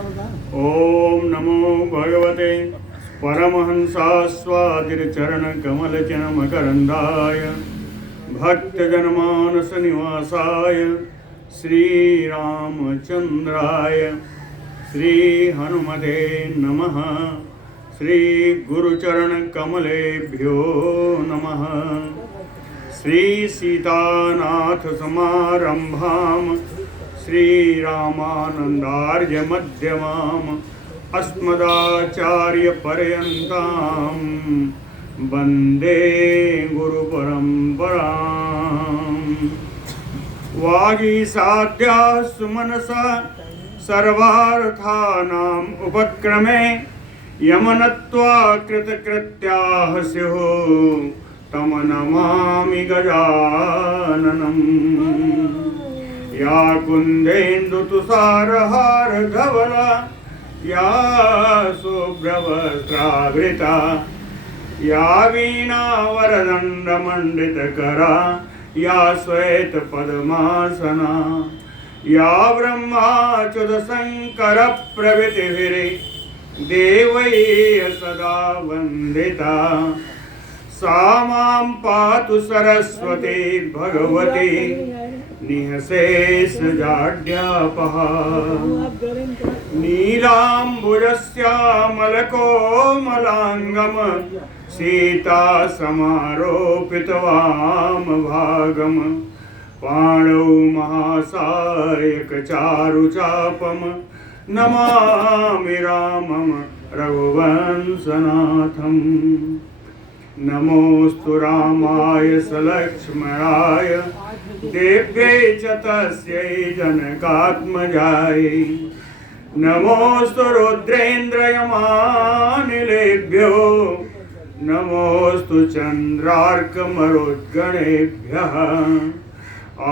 ओम नमो भगवते परमहंसास्वादिचरणकमलचनमकरन्दाय भक्तजनमानस निवासाय श्रीरामचन्द्राय श्रीहनुमते नमः। श्रीगुरुचरणकमलेभ्यो नमः। श्रीसीतानाथसमारम्भां श्रीरामानन्दार्यमध्यमाम् अस्मदाचार्यपर्यन्तां वन्दे गुरुपरम्पराम्। वागीसाद्याः सुमनसा सर्वार्थानाम् उपक्रमे यमनत्वा कृतकृत्याः स्युः तं नमामि गजाननम्। या कुन्देन्दुतुषारहारधवला या शुभ्रवस्त्रावृता या वीणावरदण्डमण्डितकरा या श्वेतपद्मासना या ब्रह्माच्युतशङ्करप्रभृतिभिः देवैः सदा वन्दिता सा मां पातु सरस्वती भगवती निःशेषजाड्यापहा। नीलाम्बुजश्यामलकोमलाङ्गं सीता समारोपितवामभागं पाणौ महासायकचारुचापं नमामि रामं रघुवंशनाथम्। नमोऽस्तु रामाय सलक्ष्मणाय देव्यै च तस्यै जनकात्मजायै। नमोऽस्तु रुद्रेन्द्रयमानिलेभ्यो नमोऽस्तु चन्द्रार्कमरुद्गणेभ्यः।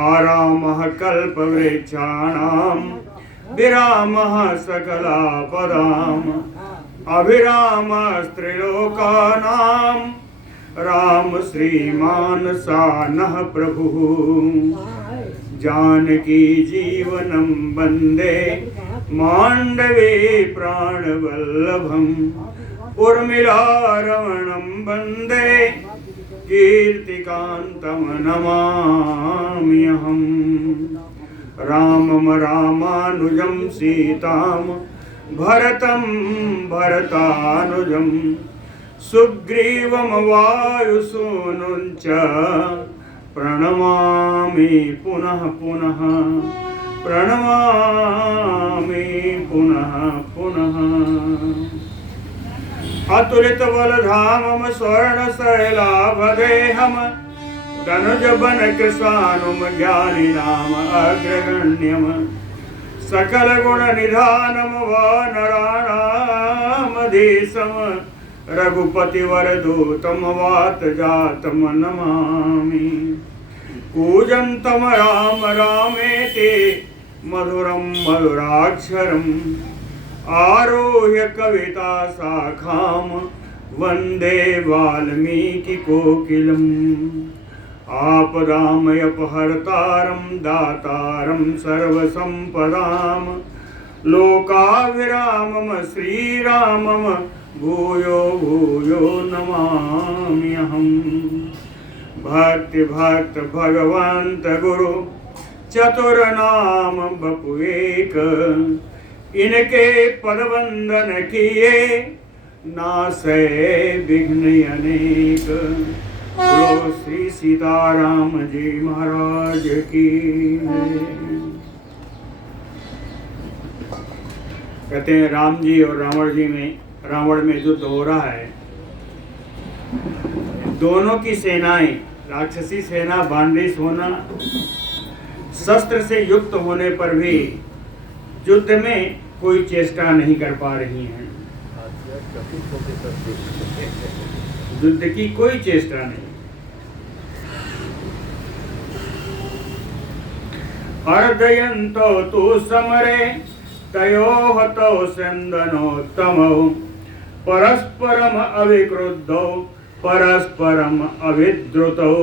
आरामः कल्पवृक्षाणां विरामः सकलापदाम् अभिरामस्त्रिलोकानां राम श्रीमान सानः प्रभुः। जानकी जीवनं वन्दे माण्डवे प्राणवल्लभम् उर्मिलारमणं वन्दे कीर्तिकान्तं नमाम्यहम्। रामं रामानुजं सीतां भरतं भरतानुजं सुग्रीवं वायुसूनुं च प्रणमामि पुनः पुनः प्रणमामि पुनः पुनः। अतुलितबलधामं स्वर्णशैलाभदेहं धनुजवनकृशानुं ज्ञानिनाम अग्रगण्यं सकलगुणनिधानं वानराणामधीशं रघुपतिवरदूतं वातजातं नमामि। कूजन्तं राम रामेति मधुरं मधुराक्षरम् आरुह्य कविता शाखां वन्दे वाल्मीकिकोकिलम्। आपदामयपहर्तारं दातारं सर्वसम्पदां लोकाभिरामं श्रीरामं भूयो भूयो नमाम्यहम्। भक्ति भक्त भगवंत गुरु चतुरनाम बपु एक इनके पदवंदन किए नासै विघ्न अनेक। बोलो श्री सीताराम जी महाराज की। कहते हैं राम जी और रावण में युद्ध हो रहा है। दोनों की सेनाएं, राक्षसी सेना बानरी सेना शस्त्र से युक्त होने पर भी युद्ध में कोई चेष्टा नहीं कर पा रही हैं। युद्ध की कोई चेष्टा नहीं। अर्धयन्तो तु समरे तयोः तौ स्यन्दनोत्तमौ परस्परम अविक्रुद्धौ परस्परम अविद्रुतौ।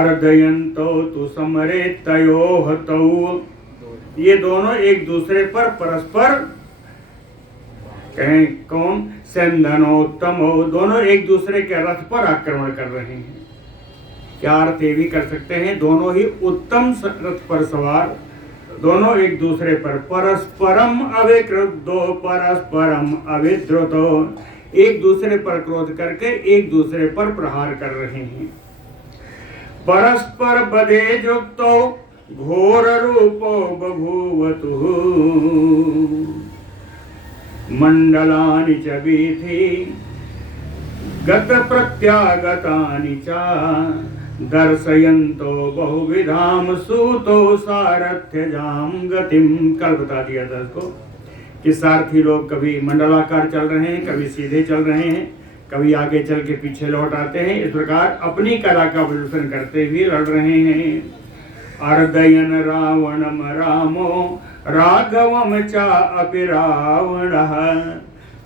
अर्धयन्तो तु समरे तयोः तौ ये दोनों एक दूसरे पर परस्पर कहें कौन सेंधनोत्तमो, दोनों एक दूसरे के रथ पर आक्रमण कर रहे हैं। क्या अर्थ ये भी कर सकते हैं, दोनों ही उत्तम रथ पर सवार, दोनों एक दूसरे पर परस्परम अविक्रुद्धो परस्परम अविद्रुतो, एक दूसरे पर क्रोध करके एक दूसरे पर प्रहार कर रहे हैं। परस्पर बधे युक्तो घोर रूपो बभूवतु मंडलानि च वीथि गत प्रत्यागतानि च दर्शयन्तो बहुविधाम सूतो सारथ्यजाम गतिम। कल बता दिया था इसको कि सारथी लोग कभी मंडलाकार चल रहे हैं, कभी सीधे चल रहे हैं, कभी आगे चल के पीछे लौट आते हैं। इस प्रकार अपनी कला का प्रदर्शन करते हुए लड़ रहे हैं। अर्दयन रावणम रामो राघवम चा अपि रावणः।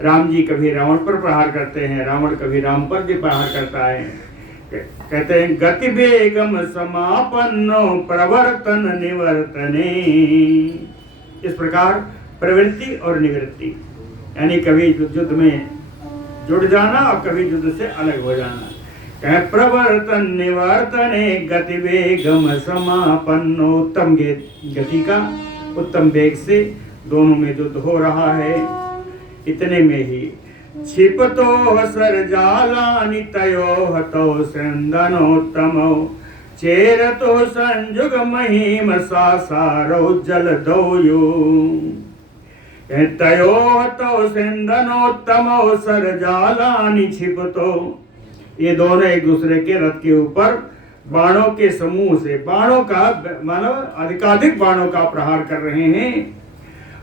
राम जी कभी रावण पर प्रहार करते हैं, रावण कभी राम पर भी प्रहार करता है। कहते हैं गति वेगम समापन्नो प्रवर्तन निवर्तने। इस प्रकार प्रवृत्ति और निवृत्ति, यानी कभी युद्ध में जुड़ जाना और कभी युद्ध से अलग हो जाना। कहे प्रवर्तन निवर्तने गति वेगम समापन्नो, उत्तम गति का उत्तम वेग से दोनों में युद्ध हो रहा है। इतने में ही क्षिपतो सरजालानि तयो हतो स्यन्दनोत्तमो चेरतो संयुग महिम सासारो जलदो यो। तयो हतो स्यन्दनोत्तमो सरजालानि क्षिपतो, ये दोनों एक दूसरे के रथ के ऊपर बाणों के समूह से, बाणों का मानव अधिकाधिक बाणों का प्रहार कर रहे हैं।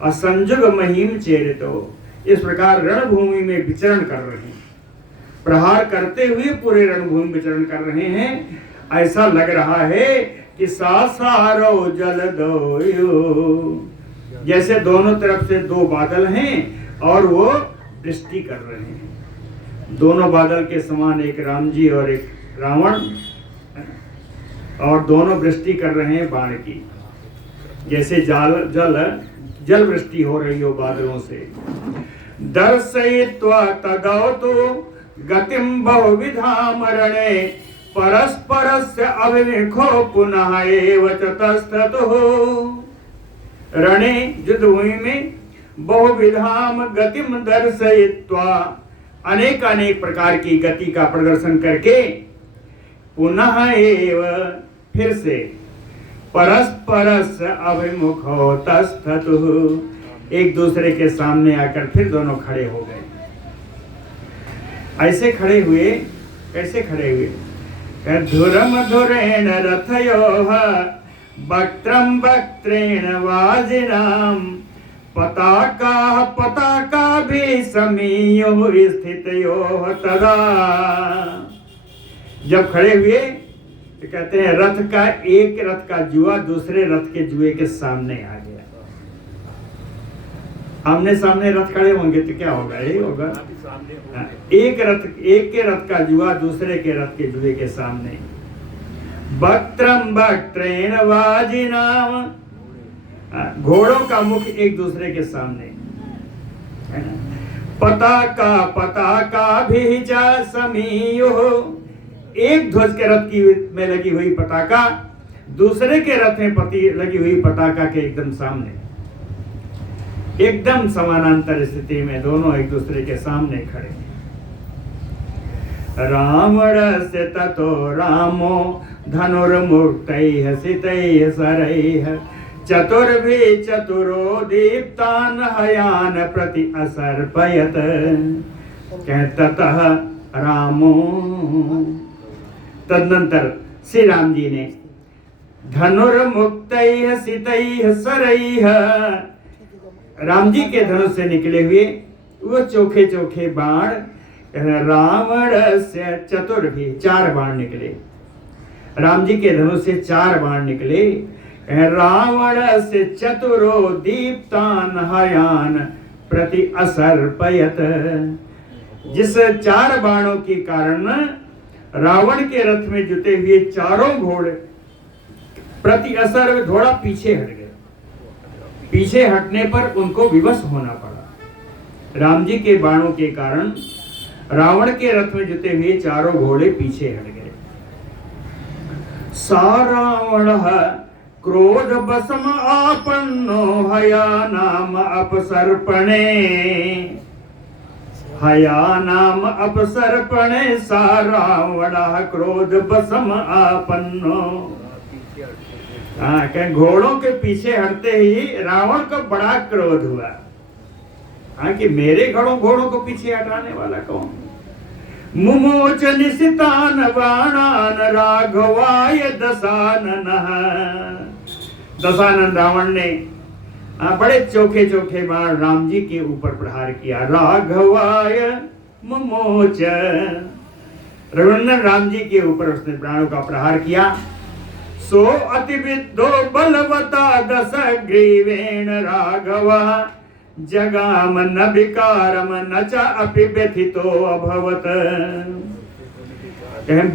असंजुग महिम चेरितो, इस प्रकार रणभूमि में विचरण कर रहे हैं, प्रहार करते हुए पूरे रणभूमि में विचरण कर रहे हैं। ऐसा लग रहा है कि सासारो जलदोयो, जैसे दोनों तरफ से दो बादल हैं और वो वृष्टि कर रहे हैं। दोनों बादल के समान एक राम जी और एक रावण, और दोनों वृष्टि कर रहे हैं बाण की, जैसे जल वृष्टि हो रही हो बादलों से। दर्शयित्वा तदौतु गतिम बहुविधाम रणे परस्परस्य अविमुखो पुनः एव ततस्ततुः। रणे युद्धभूमि में बहुविधाम गतिम दर्शयित्वा, अनेक अनेक प्रकार की गति का प्रदर्शन करके पुनः एव, फिर से परस्परस्य अभिमुखो तस्थतुः, एक दूसरे के सामने आकर फिर दोनों खड़े हो गए। ऐसे खड़े हुए, कैसे खड़े हुए, धुरम धुरेण रथयोः वक्त्रम वक्त्रेण वाजिनाम पताका पताका भी समीयो स्थितयोः तदा। जब खड़े हुए तो कहते हैं एक रथ का जुआ दूसरे रथ के जुए के सामने आ गया। आमने सामने रथ खड़े होंगे तो क्या होगा, यही होगा। एक के रथ का जुआ दूसरे के रथ के जुए के सामने। वक्त्रम वक्त्रेण वाजिनाम, घोड़ों का मुख एक दूसरे के सामने। पताका पताका भी च समीयुः, एक ध्वज के रथ की में लगी हुई पताका दूसरे के रथ में लगी हुई पताका के एकदम सामने, एकदम समानांतर स्थिति में दोनों एक दूसरे के सामने खड़े। रावणस्य ततो रामो धनुर्मुक्तैः सितैः सरैः चतुर्भिः चतुरो दीप्तान् हयान् प्रति असर्पयत्। ततः रामो, तदनंतर श्री राम जी ने धनुर्मुक्तैः सितैः सरैः, राम जी के धनुष से निकले हुए वो चोखे चोखे बाण, रावण से चतुर्भी, चार बाण निकले। राम जी के धनुष से चार बाण निकले। रावण से चतुरो दीप्तान हयान प्रति असर्पयत, जिस चार बाणों के कारण रावण के रथ में जुटे हुए चारों घोड़े प्रति असर, घोड़ा पीछे हट गए। पीछे हटने पर उनको विवश होना पड़ा। राम जी के बाणों के कारण रावण के रथ में जुटे हुए चारों घोड़े पीछे हट गए। सा रावण क्रोध बसम आपन्नो हया नाम अपसर्पणे, हया नाम अपसर्पणे सा रावण क्रोध बसम आपन्नो। हाँ, घोड़ों के पीछे हटते ही रावण को बड़ा क्रोध हुआ। हाँ, कि मेरे घोड़ों को पीछे हटाने वाला कौन? मुमोच निशितान बाणान राघवाय दशाननः। दशानन रावण ने बड़े चोखे चोखे बाण राम जी के ऊपर प्रहार किया। राघवाय मुमोच, रघुनंदन राम जी के ऊपर उसने प्राणों का प्रहार किया। सो अति विद्धो बलवता दश ग्रीवेण राघवा जगाम न विकारम न च अपि व्यथितो अभवत।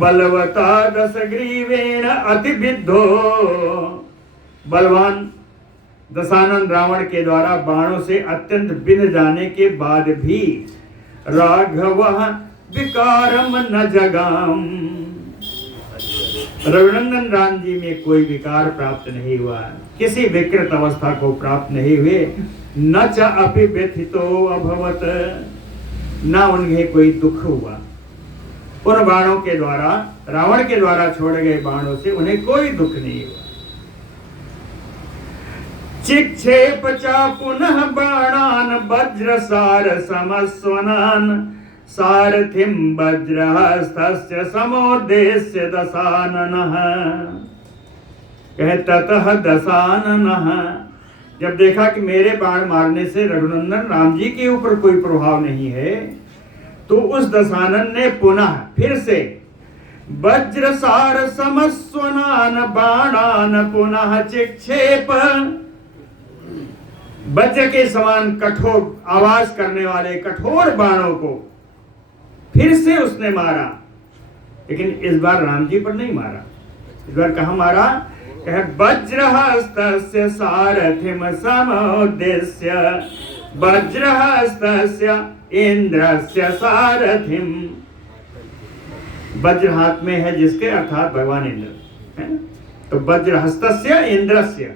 बलवता दश ग्रीवेण अति विद्धो, बलवान दशानन रावण के द्वारा बाणों से अत्यंत बिंध जाने के बाद भी राघव विकारम न जगाम, रघुनंदन राम जी में कोई विकार प्राप्त नहीं हुआ, किसी विकृत अवस्था को प्राप्त नहीं हुए। न च अपि व्यथितो अभवत, न उन्हें कोई दुख हुआ। उन बाणों के द्वारा, रावण के द्वारा छोड़े गए बाणों से उन्हें कोई दुख नहीं हुआ। चिक्षेप चा पुनः बाणान वज्र सार समस्वनान सारथिम वज्रहस्तस्य समोद्देश्य दशाननः। कहे ततः दशाननः, जब देखा कि मेरे बाण मारने से रघुनंदन राम जी के ऊपर कोई प्रभाव नहीं है, तो उस दशानन ने पुनः फिर से वज्र सार समस्वनान बाणान पुनः चिक्षेप, वज्र के समान कठोर आवाज करने वाले कठोर बाणों को फिर से उसने मारा। लेकिन इस बार राम जी पर नहीं मारा। इस बार कहाँ मारा? वज्रहस्तस्य सारथिम समोद्देश्य, वज्रहस्तस्य इंद्रस्य सारथिम। वज्र हाथ में है जिसके, अर्थात भगवान इंद्र है। तो वज्रहस्तस्य इंद्रस्य,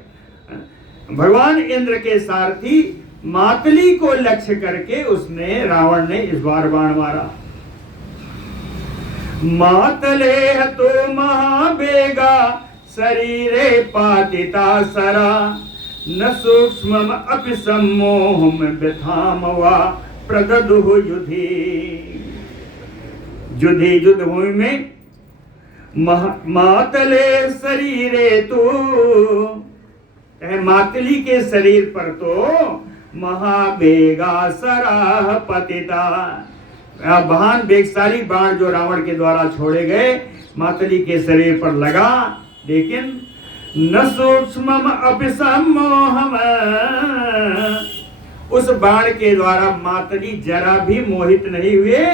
भगवान इंद्र के सारथी मातली को लक्ष्य करके उसने, रावण ने इस बार बाण मारा। मातले तो महाबेगा शरीरे पातिता सरा, न सूक्ष्मम अपि सम्मोहम व्यथाम वा प्रददुः युधि। युद्ध भूमि में मातले शरीरे तो, मातली के शरीर पर तो महाबेगा सराह पतिता, महान वेगशाली बाण जो रावण के द्वारा छोड़े गए मातली के शरीर पर लगा, लेकिन न सूक्ष्मम अपि सम्मोहम, उस बाण के द्वारा मातली जरा भी मोहित नहीं हुए।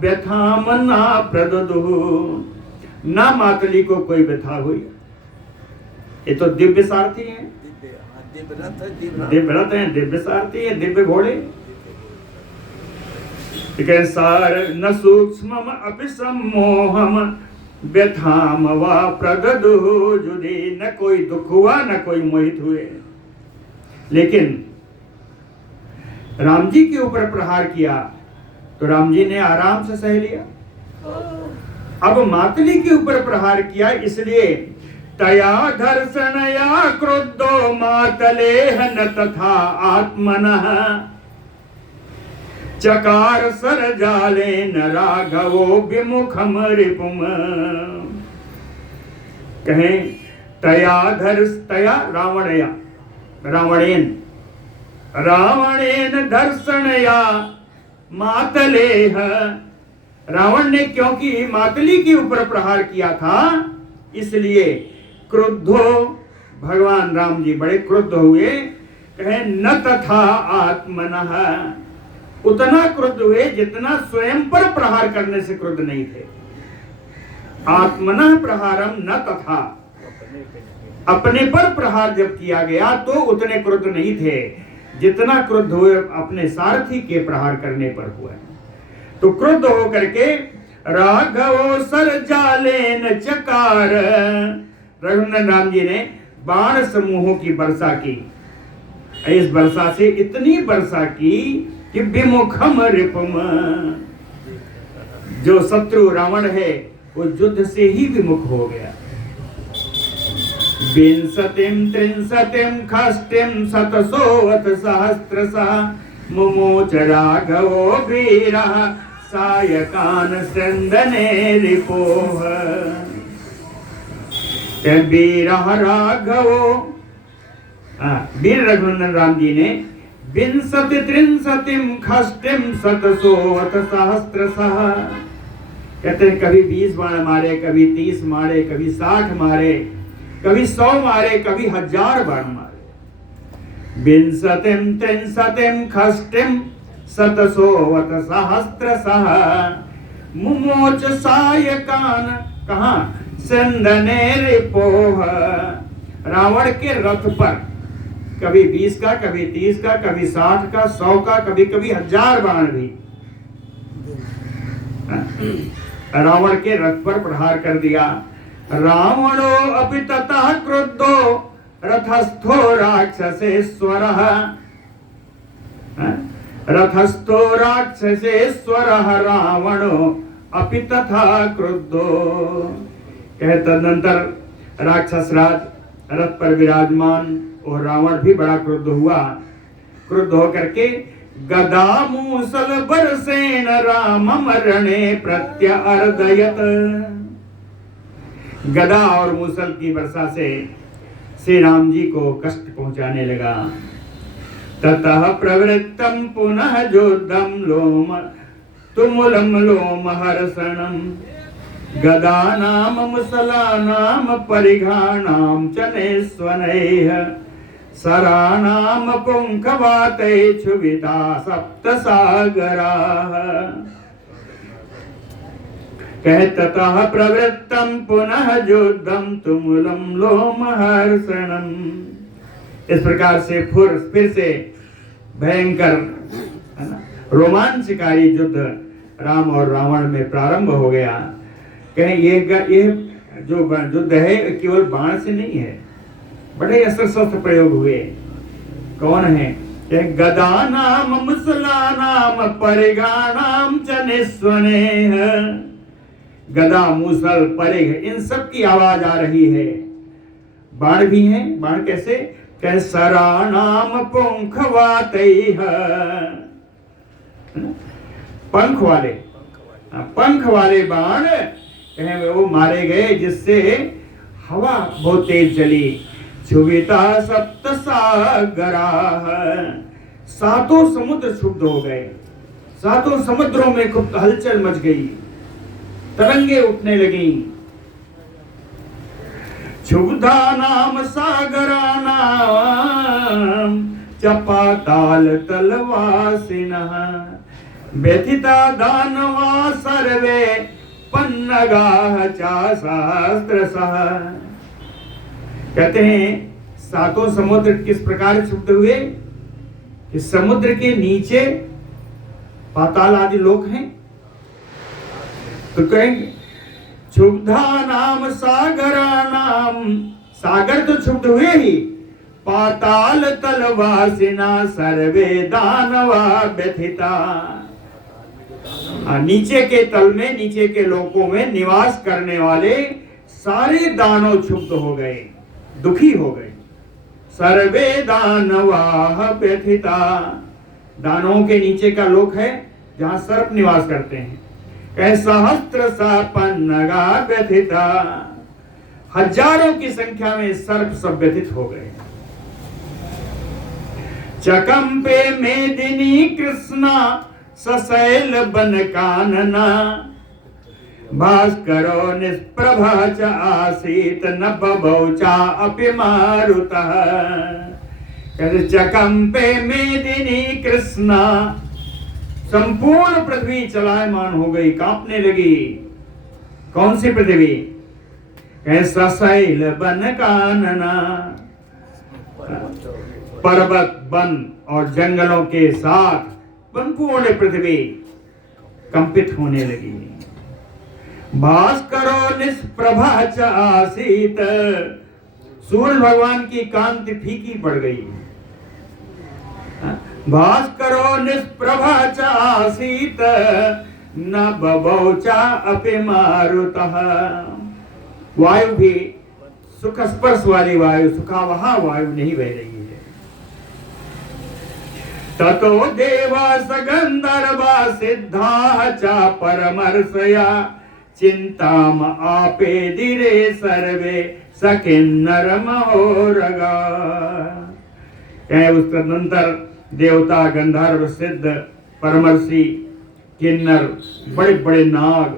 व्यथाम ना प्रददुः, ना मातली को कोई व्यथा हुई। ये तो दिव्य सारथी हैं, दिव्य रथ हैं, दिव्य सारथी हैं, दिव्य घोड़े। सार न सूक्ष्मम अपि सम्मोहम व्यथाम वा प्रददुः युधि, न कोई दुख हुआ न कोई मोहित हुए। लेकिन राम जी के ऊपर प्रहार किया तो राम जी ने आराम से सह लिया। अब मातली के ऊपर प्रहार किया, इसलिए तया दर्शनया क्रुद्धो मातलेह न तथा आत्मनः, चकार सर जाले न राघवो विमुखम रिपुम। कहें तया रावणया, रावणेन दर्शनया मातलेह, रावण ने क्योंकि मातली के ऊपर प्रहार किया था, इसलिए क्रुद्धो, भगवान राम जी बड़े क्रुद्ध हुए। कहे न तथा आत्मनः, उतना क्रुद्ध हुए जितना स्वयं पर प्रहार करने से क्रुद्ध नहीं थे। आत्मनः प्रहारम न तथा, अपने पर प्रहार जब किया गया तो उतने क्रुद्ध नहीं थे जितना क्रुद्ध हुए अपने सारथी के प्रहार करने पर हुआ। तो क्रुद्ध होकर के राघवो सर जालेन चकार, रघुनंदन राम जी ने बाण समूहों की वर्षा की। इस वर्षा से इतनी वर्षा की कि विमुखम रिपुम, जो शत्रु रावण है वो युद्ध से ही विमुख हो गया। विंशतिम त्रिंशतिम खष्टिम शतसोऽथ सहस्रशः मुमोच राघवो वीरः सायकान स्यन्दने रिपोः। वीरः राघवो, वीर रघुनंदन राम जी ने विंशति त्रिंशतिम खष्टिम शतसोऽथ सहस्रशः, कहते हैं कभी 20 बाण मारे, कभी 30 मारे, कभी 60 मारे, कभी 100 मारे, कभी 1000 बाण मारे। विंशतिम त्रिंशतिम खष्टिम शतसोऽथ सहस्रशः मुमोच सायकान, कहा स्यन्दने रिपोः, रावण के रथ पर कभी 20 का, कभी 30 का, कभी 60 का, 100 का, कभी कभी 1000 बाण भी रावण के रथ पर प्रहार कर दिया। रावणो अपि ततः क्रुद्धो रथस्थो राक्षसेश्वरः, रथस्थो राक्षसेश्वरः रावणो अपि तथा क्रुद्धो, कहे तदनंतर राक्षस राज रथ पर विराजमान और रावण भी बड़ा क्रुद्ध हुआ। क्रुद्ध होकर के गदा मूसल बरसेन रामम रणे प्रत्यर्दयत, गदा और मूसल की वर्षा से श्री राम जी को कष्ट पहुंचाने लगा। ततः प्रवृत्तम पुनः योद्धम लोम तुमुलम लोम हर्षणम, गदा नाम मुसला नाम परिघाणाम चनेस्वनैः सराणाम पुंखवातै क्षुभिता सप्त सागराः। कह ततः प्रवृत्तम पुनः युद्धम तुमुलम लोमहर्षणम, इस प्रकार से फिर से भयंकर रोमांचकारी युद्ध राम और रावण में प्रारंभ हो गया। कहें ये जो युद्ध है केवल बाण से नहीं है, बड़े अस्त्र शस्त्र प्रयोग हुए। कौन है? गदा नाम मुसला नाम परिघाणाम च निस्वनेह, गदा मूसल परिघ इन सब की आवाज आ रही है। बाण भी हैं। बाण कैसे? कह सराणाम पुंखवातैः, पंख वाले, पंख वाले बाण कहें वो मारे गए जिससे हवा बहुत तेज चली। क्षुभिता सप्त सागराः, सातों समुद्र क्षुब्ध हो गए, सातों समुद्रों में खूब हलचल मच गई, तरंगे उठने लगी। क्षुब्धा नाम सागरा नाम चपाताल तलवासिनः, व्यथिता दानवा सर्वे पन्नगाः च सहस्रशः। कहते हैं सातों समुद्र किस प्रकार क्षुब्ध हुए कि समुद्र के नीचे पाताल आदि लोक हैं। तो कहेंगे क्षुब्धा नाम सागरा नाम, सागर तो क्षुब्ध हुए ही, पाताल तलवासिना सर्वे दानवा व्यथिता, नीचे के तल में, नीचे के लोकों में निवास करने वाले सारे दानव क्षुब्ध हो गए, दुखी हो गए। सर्वे दानवा व्यथिता, दानवों के नीचे का लोक है जहां सर्प निवास करते हैं। कह सहस्त्र पन्नगा व्यथिता, हजारों की संख्या में सर्प सब व्यथित हो गए। चकंपे मेदिनी कृष्णा सशैल बन कानना, भास्करो निष्प्रभा च आसीत न बबौचा अपि मारुतः। कहते चकंपे मेदिनी कृष्णा, संपूर्ण पृथ्वी चलायमान हो गई, कांपने लगी। कौन सी पृथ्वी? सशैल बन कानना, पर्वत वन और जंगलों के साथ संपूर्ण पृथ्वी कंपित होने लगी। भास्करो निष्प्रभा च आसीत, सूर्य भगवान की कांति फीकी पड़ गई। भास्करो निष्प्रभा च आसीत, न बबौचा अपि मारुतः। वायु भी सुख स्पर्श वाली वायु, सुखावहा वायु नहीं बह रही है। ततो देवा सगंधर्वा सिद्धा च परमर्षया, चिंताम आपेदिरे सर्वे सकिन्नर महोरगा। उस तदनंतर देवता, गंधर्व, सिद्ध, परमर्षि, किन्नर, बड़े बड़े नाग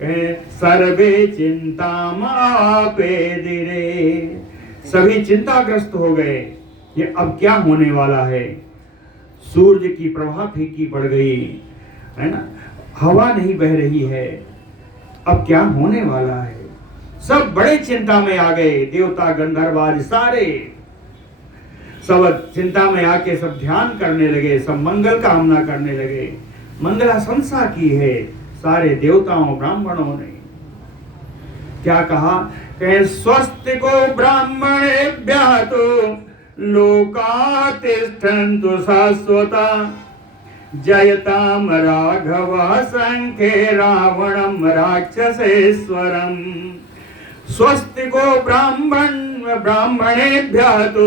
सर्वे चिंताम आपेदिरे, सभी चिंताग्रस्त हो गए। ये अब क्या होने वाला है? सूर्य की प्रभा फीकी पड़ गई है ना, हवा नहीं बह रही है, अब क्या होने वाला है? सब बड़े चिंता में आ गए। देवता, गंधर्व आदि सारे सब चिंता में आके सब ध्यान करने लगे, सब मंगल कामना करने लगे। मंगलाशंसा की है सारे देवताओं ब्राह्मणों ने। क्या कहा? कहे स्वस्ति को ब्राह्मणेभ्यः तो लोका तिष्ठन्तु शाश्वता, जयताम राघव संखे रावणम राक्षसेश्वरम। स्वस्ति को ब्राह्मणेभ्यः तो,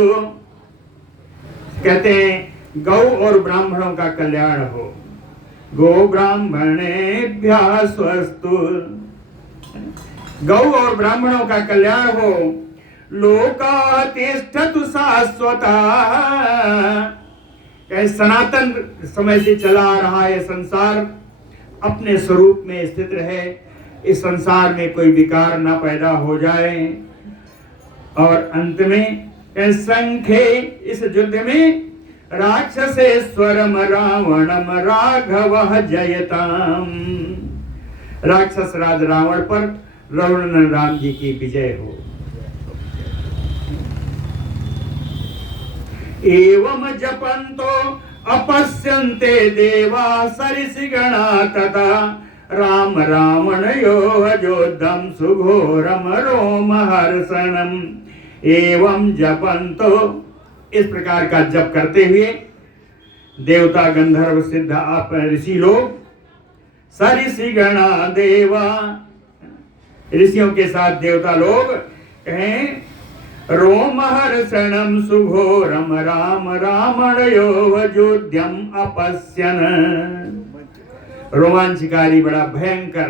कहते हैं गौ और ब्राह्मणों का कल्याण हो। गो ब्राह्मणेभ्यः स्वस्तु, गौ और ब्राह्मणों का कल्याण हो। लोका तिष्ठतु शाश्वता, सनातन समय से चला आ रहा है संसार, अपने स्वरूप में स्थित रहे। इस संसार में कोई विकार न पैदा हो जाए। और अंत में संखे, इस युद्ध में राक्षसेश्वरम रावणम राघव जयताम, राक्षस राज रावण पर रावण राम जी की विजय हो। एवं जपन्तो अपश्यन्ते देवा सरिसिगणा तथा, राम रावणयोः युद्धं सुघोरम रोमहर्षणम्। एवं जपन्तो, इस प्रकार का जप करते हुए देवता, गंधर्व, सिद्ध, आप ऋषि लोग, सरिसिगणा देवा, ऋषियों के साथ देवता लोग कहें रोमहर्षणम सुघोरम राम रावणयोः युद्धम अपश्यन्। रोमांचकारी, बड़ा भयंकर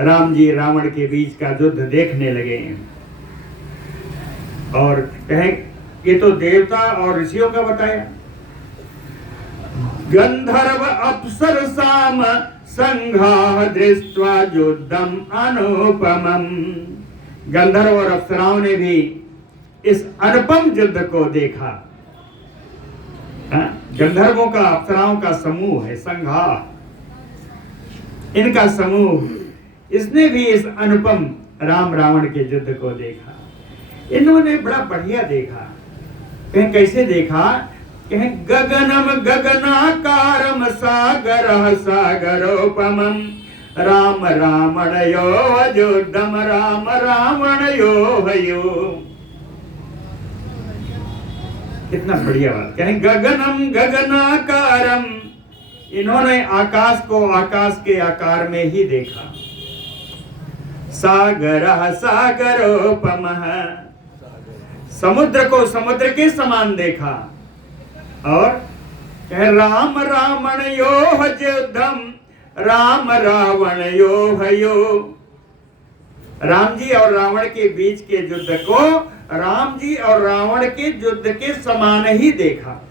राम जी रावण के बीच का युद्ध देखने लगे। और कहें ये तो देवता और ऋषियों का बताया। गंधर्व अप्सर साम संघा दृष्ट्वा युद्धम अनुपमम, गंधर्व और अप्सराओं ने भी इस अनुपम युद्ध को देखा। गंधर्वों का, अप्सराओं का समूह है संघा, इनका समूह, इसने भी इस अनुपम राम रावण के युद्ध को देखा। इन्होंने बड़ा बढ़िया देखा। कहीं कैसे देखा? कहीं गगनम गगनाकारम सागर सागरोपमम, राम रावणयोः युद्धम राम रावणयोः यो। कितना बढ़िया बात। कहें गगनम गगनाकारम, इन्होंने आकाश को आकाश के आकार में ही देखा। सागरः सागरोपमः, समुद्र को समुद्र के समान देखा। और राम रावणयोः युद्धम राम रावणयोः यो, राम जी और रावण के बीच के युद्ध को राम जी और रावण के युद्ध के समान ही देखा।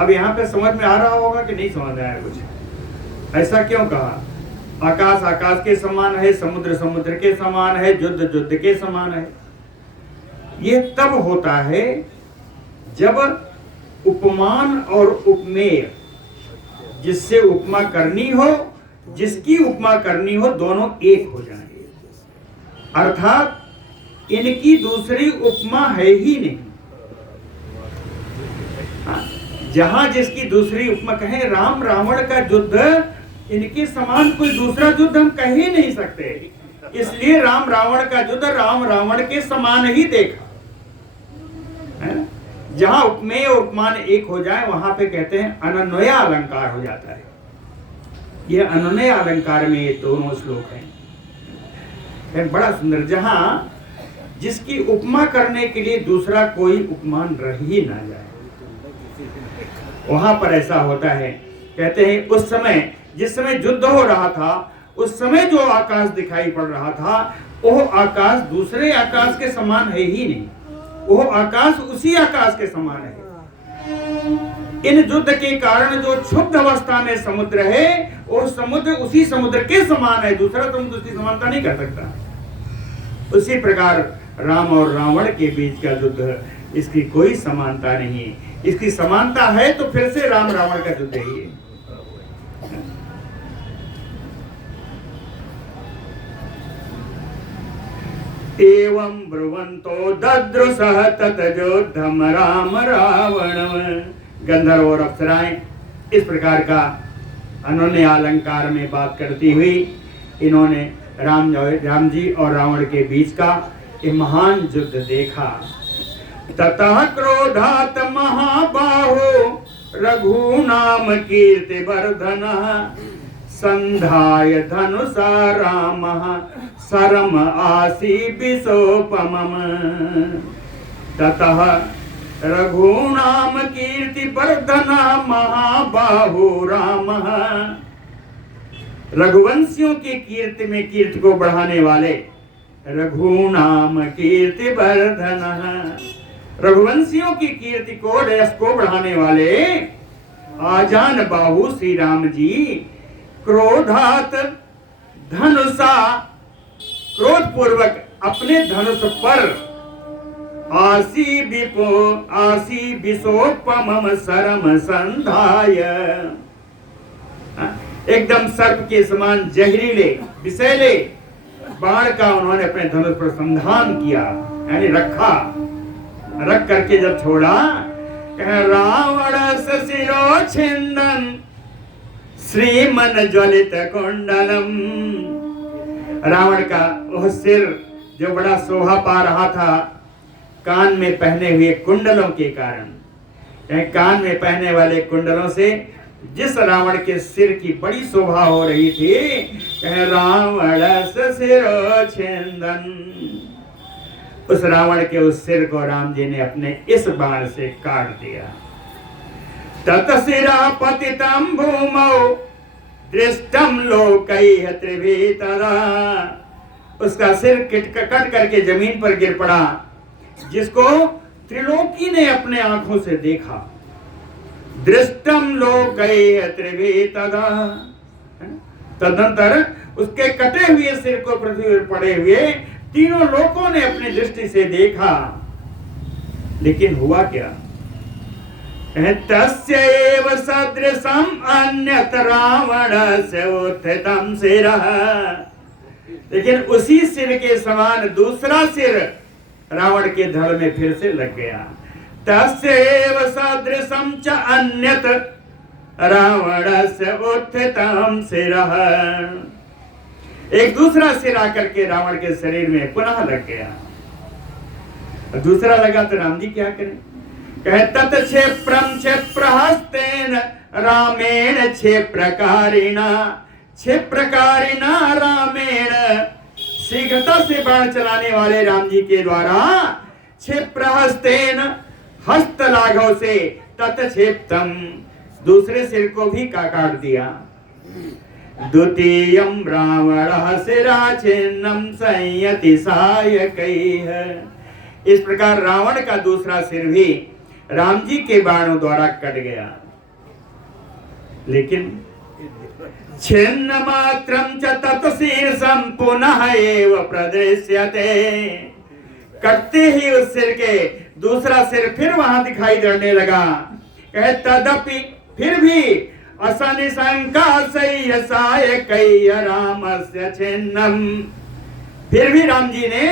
अब यहाँ पे समझ में आ रहा होगा कि नहीं समझ आया कुछ? ऐसा क्यों कहा? आकाश आकाश के समान है, समुद्र समुद्र के समान है, युद्ध युद्ध के समान है। ये तब होता है जब उपमान और उपमेय, जिससे उपमा करनी हो, जिसकी उपमा करनी हो, दोनों एक हो जाएंगे। अर्थात इनकी दूसरी उपमा है ही नहीं। जहां जिसकी दूसरी उपमा कहें, राम रावण का युद्ध, इनके समान कोई दूसरा युद्ध हम कह ही नहीं सकते। इसलिए राम रावण का युद्ध राम रावण के समान ही देखा है। जहां उपमेय और उपमान एक हो जाए वहां पे कहते हैं अनन्वय अलंकार हो जाता है। यह अनन्वय अलंकार में ये दोनों श्लोक हैं, बड़ा सुंदर। जहां जिसकी उपमा करने के लिए दूसरा कोई उपमान रह ही ना जाए, वहां पर ऐसा होता है। कहते हैं उस समय, जिस समय युद्ध हो रहा था, उस समय जो आकाश दिखाई पड़ रहा था, वो आकाश दूसरे आकाश के समान है ही नहीं। वो आकाश उसी आकाश के समान है। इन युद्ध के कारण जो क्षुब्ध अवस्था में समुद्र है, वो समुद्र उसी समुद्र के समान है। दूसरा समुद्र उसकी समानता नहीं कर सकता। उसी प्रकार राम और रावण के बीच का युद्ध, इसकी कोई समानता नहीं। इसकी समानता है तो फिर से राम रावण का युद्ध ही है। एवं ब्रुवंतो ददृशः ततयोद्धम राम रावण। गंधर्व और अप्सराएं इस प्रकार का अनन्य अलंकार में बात करती हुई इन्होंने राम जी और रावण के बीच का ये महान युद्ध देखा। ततः क्रोधात महाबाहो रघुनाम कीर्ति वर्धनः संधाय धनुषा रामः सरम आसी विशोपमम्। ततः रघुनाम कीर्ति वर्धनः महाबाहो रामः। रघुवंशियों की कीर्ति में कीर्ति को बढ़ाने वाले रघुनाम कीर्ति वर्धनः, रघुवंशियों की कीर्ति को, यश को बढ़ाने वाले आजान बाहु श्री राम जी क्रोधात धनुषा, क्रोध पूर्वक अपने धनुष पर आसी विशोपमम् सरम संधाय, एकदम सर्प के समान जहरीले विषैले बाण का उन्होंने अपने धनुष पर संधान किया, यानी रखा। रख करके जब छोड़ा, रावण शिरो छिंदन श्रीमन ज्वलित कुंडलम। रावण का वह सिर जो बड़ा शोभा पा रहा था कान में पहने हुए कुंडलों के कारण, कान में पहने वाले कुंडलों से जिस रावण के सिर की बड़ी शोभा हो रही थी, रावण शिरो छिंदन, उस रावण के उस सिर को राम जी ने अपने इस बाण से काट दिया। ततशिरा पतितं भूमौ दृष्टं लोकैः त्रिभिः तदा, उसका सिर कट करके जमीन पर गिर पड़ा, जिसको त्रिलोकी ने अपने आंखों से देखा। दृष्टं लोकैः त्रिभिः तदा, तदनंतर उसके कटे हुए सिर को पृथ्वी पर पड़े हुए तीनों लोगों ने अपनी दृष्टि से देखा। लेकिन हुआ क्या? तस्यैव सदृशं अन्यत रावणस्य उत्थितं शिरः, लेकिन उसी सिर के समान दूसरा सिर रावण के धड़ में फिर से लग गया। तस्यैव सदृशं च अन्यत रावणस्य उत्थितं शिरः, एक दूसरा सिर आकर के रावण के शरीर में पुनः लग गया। दूसरा लगा तो राम जी क्या करें? कहे तत क्षेप्रम क्षेप्रहस्तेन रामेण क्षेप्रकारिणा, क्षेप्रकारिणा रामेण, शीघ्रता से बाण चलाने वाले राम जी के द्वारा क्षेप्रहस्तेन, हस्त लाघव से, तत क्षेप्तम, दूसरे सिर को भी काट दिया। द्वितीयं रावणः शिराच्छिन्नं संयति सायकैः, इस प्रकार रावण का दूसरा सिर भी राम जी के बाणों द्वारा कट गया। लेकिन छिन्न मात्रं च तत्शीर्षं पुनः एव प्रदृश्यते, कटते ही उस सिर के दूसरा सिर फिर वहां दिखाई देने लगा। कहे तदपि, फिर भी असनिशंका रामस्य छिन्नम, फिर भी राम जी ने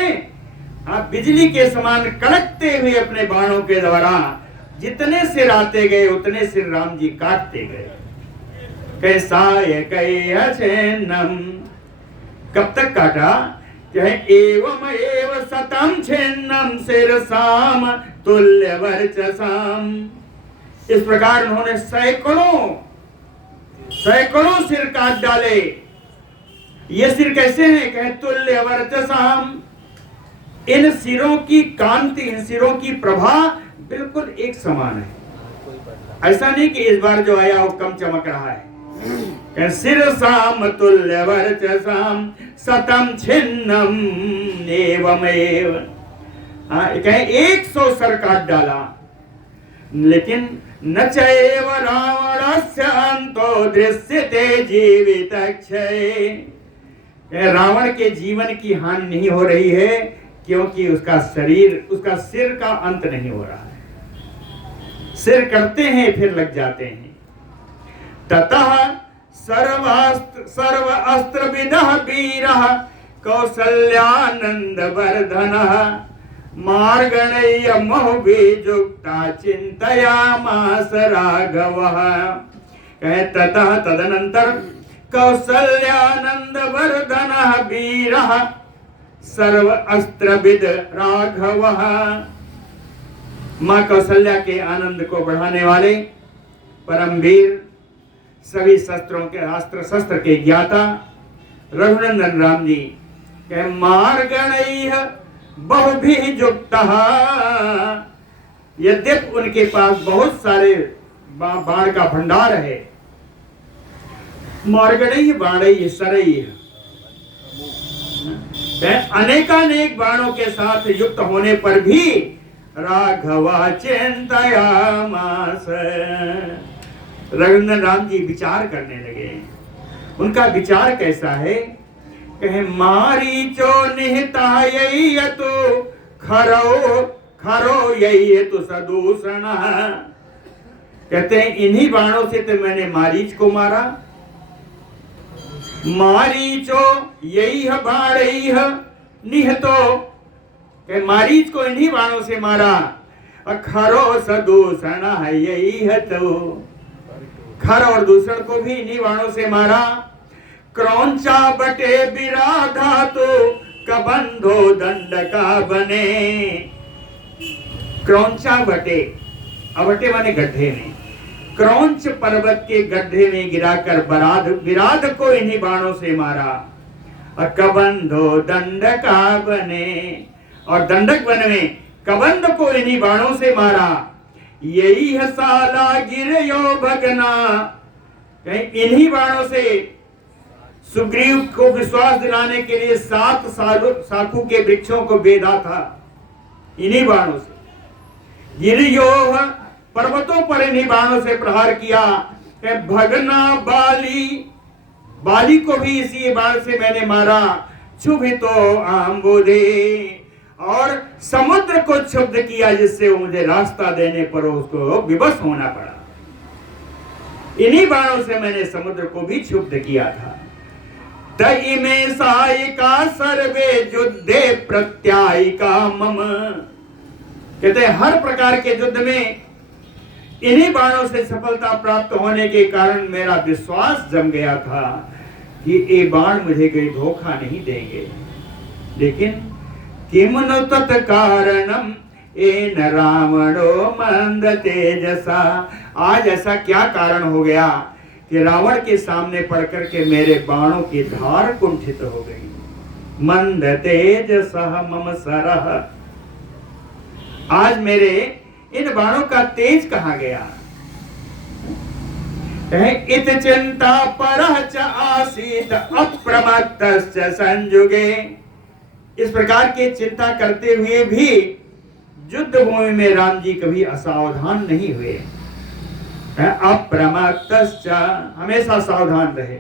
बिजली के समान कड़कते हुए अपने बाणों के द्वारा जितने सिर आते गए उतने सिर राम जी काटते गए। कैसा छिन्नम, कब तक काटा? एवं एव सतम छिन्नम शिरसाम तुल्य वर्चसाम। इस प्रकार उन्होंने सैकड़ों सिर काट डाले। ये सिर कैसे हैं? कहे तुल्य वर्चसाम। इन सिरों की कांति, इन सिरों की प्रभा बिल्कुल एक समान है। ऐसा नहीं कि इस बार जो आया वो कम चमक रहा है। शिरसाम तुल्य वर्चसाम सतम छिन्नम एवमेव। 100 सर काट डाला। लेकिन न चैव रावणस्य अंतो दृश्यते जीवितक्षय। रावण के जीवन की हानि नहीं हो रही है क्योंकि उसका सिर का अंत नहीं हो रहा है। सिर करते हैं फिर लग जाते हैं। ततः सर्व अस्त्र विदः वीरः कौसल्यानंद वर्धनः मार्गणेय मोहविजुक्ता चिंतयामास राघवः। कहे ततः तदनंतर कौसल्यानंद वर्धनः वीरः सर्व अस्त्रविद राघवः। मां कौशल्या के आनंद को बढ़ाने वाले परमवीर, सभी अस्त्र शस्त्र के ज्ञाता रघुनंदन राम जी के मार्गणैः बहुभिजुक्तः। यद्यप उनके पास बहुत सारे बाण का भंडार है। मार्गणैः बाणैः सरैः, अनेकानेक बाणों के साथ युक्त होने पर भी राघवा चिंतयामास। रघुनंदन राम जी विचार करने लगे। उनका विचार कैसा है? कहे मारीचो निहिता यही तो खरो यही तो सदूषण। कहते हैं इन्हीं बाणों से तो मैंने मारीच को मारा। मारीचो यही बाण निहतो, मारीच को इन्हीं बाणों से मारा। खरो सदूषण है यही है तो, खर और दूषण को भी इन्हीं बाणों से मारा। क्रौंचा बटे विराधा तो कबंधो दंड का बने। क्रौंचा बटे, अबटे माने गड्ढे में, क्रौंच पर्वत के गड्ढे में गिराकर विराध को इन्हीं बाणों से मारा। और कबंधो दंड का बने, और दंडक वन में कबंध को इन्हीं बाणों से मारा। यही है साला गिरयो भगना। इन्हीं बाणों से सुग्रीव को विश्वास दिलाने के लिए 7 साखू के वृक्षों को बेधा था। इन्हीं बाणों से गिरयो पर्वतों पर इन्हीं बाणों से प्रहार किया। भगना बाली को भी इसी बाण से मैंने मारा। क्षुभितो आम्बुदे, और समुद्र को क्षुब्ध किया जिससे मुझे रास्ता देने पर उसको विवश होना पड़ा। इन्हीं बाणों से मैंने समुद्र को भी क्षुब्ध किया था। तइमे सायिका सर्वे युद्धे प्रत्यायिका मम। कहते हैं हर प्रकार के युद्ध में इन्हीं बाणों से सफलता प्राप्त होने के कारण मेरा विश्वास जम गया था कि ये बाण मुझे कोई धोखा नहीं देंगे। लेकिन किम नु तत्कारणम एन रावणो मंद तेजसा। आज ऐसा क्या कारण हो गया कि रावण के सामने पड़कर के मेरे बाणों की धार कुंठित हो गई। मंद तेजसा मम सरह। आज मेरे इन बाणों का तेज कहाँ गया? इत चिंता परः च आसीत अप्रमत्तश्च संयुगे। इस प्रकार के चिंता करते हुए भी युद्ध भूमि में राम जी कभी असावधान नहीं हुए। अप्रमत्तश्च, हमेशा सावधान रहे।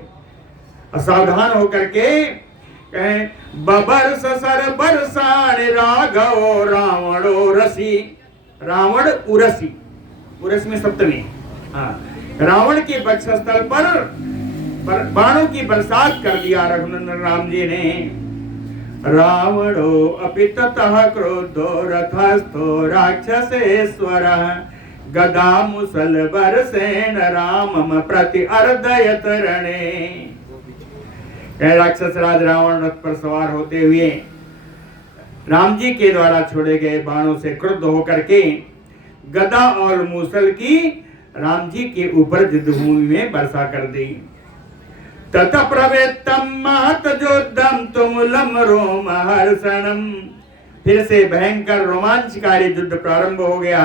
असावधान होकर के बबर्ष सर बरसाण राघव रावणो रसी। रावण उरसी, उरस में सप्तमी। हाँ, रावण के वक्षस्थल पर बाणों की बरसात कर दिया रघुनंदन राम जी ने। रावणो अपि ततः क्रोधो रथस्थो राक्षसेश्वरः गदा मुसल बरसेन रामम प्रति अर्दयत रणे। राक्षस राज रावण रथ पर सवार होते हुए राम जी के द्वारा छोड़े गए बाणों से क्रुद्ध होकर के गदा और मूसल की राम जी के ऊपर युद्धभूमि में वर्षा कर दी। तत प्रवेत्तम महत योद्धम तुमुलम रोमहर्षणम। फिर से भयंकर रोमांचकारी युद्ध प्रारंभ हो गया।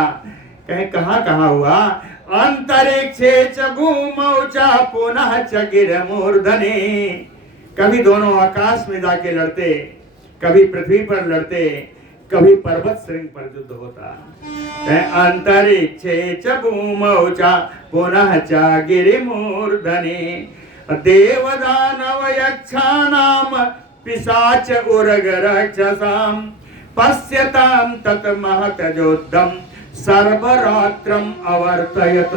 कहाँ कहाँ हुआ? अंतरिक्षे च भूमौ च पुनः च गिरमूर्धने। कभी दोनों आकाश में जाके लड़ते, कभी पृथ्वी पर लड़ते, कभी पर्वत श्रृंग पर युद्ध होता। अंतरिक्षे च भूमौ च पुनः च गिरिमूर्धने। देवदानव यक्षाणाम पिशाच उरग राक्षसां पश्यतां तत् महत योद्धं सर्वरात्रम अवर्तयत।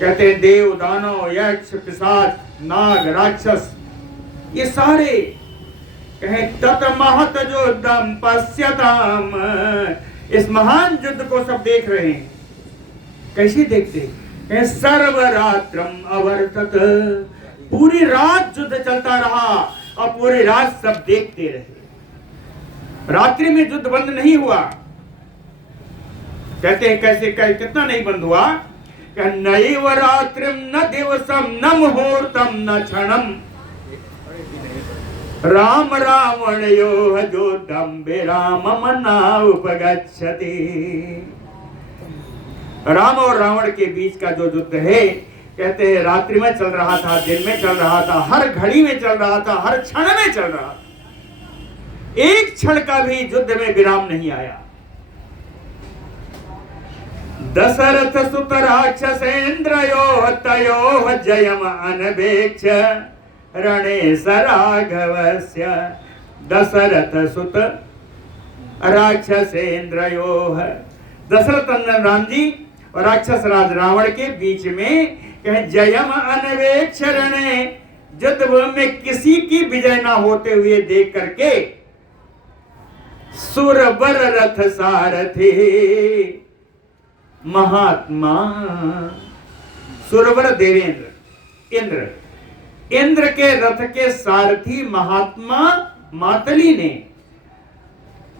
कहते देव दानव यक्ष पिशाच नाग राक्षस ये सारे कहे तत् महत योद्धं पश्यताम। इस महान युद्ध को सब देख रहे हैं। कैसे देखते? सर्वरात्रम अवर्तत। पूरी रात युद्ध चलता रहा और पूरी रात सब देखते रहे। रात्रि में युद्ध बंद नहीं हुआ। कहते हैं कैसे कितना नहीं बंद हुआ? नैव रात्रिम न दिवसम न मुहूर्तम न क्षणम राम रावणयोः योद्धं विरामम न उपगच्छति। राम और रावण के बीच का जो युद्ध है, कहते हैं रात्रि में चल रहा था, दिन में चल रहा था, हर घड़ी में चल रहा था, हर क्षण में चल रहा था। एक क्षण का भी युद्ध में विराम नहीं आया। दशरथ सुत राक्षसेन्द्रयोः तयोः जयम अनवेक्ष रणे सराघवस्य। दशरथ सुत राक्षसेन्द्रयोः, दशरथ नंदन राम जी और राक्षस राज रावण के बीच में जयम अनवेक्ष रणे। युद्ध में किसी की विजय ना होते हुए देख करके सुरवर रथ सारथी महात्मा। सुरवर देवेंद्र इंद्र के रथ के सारथी महात्मा मातली ने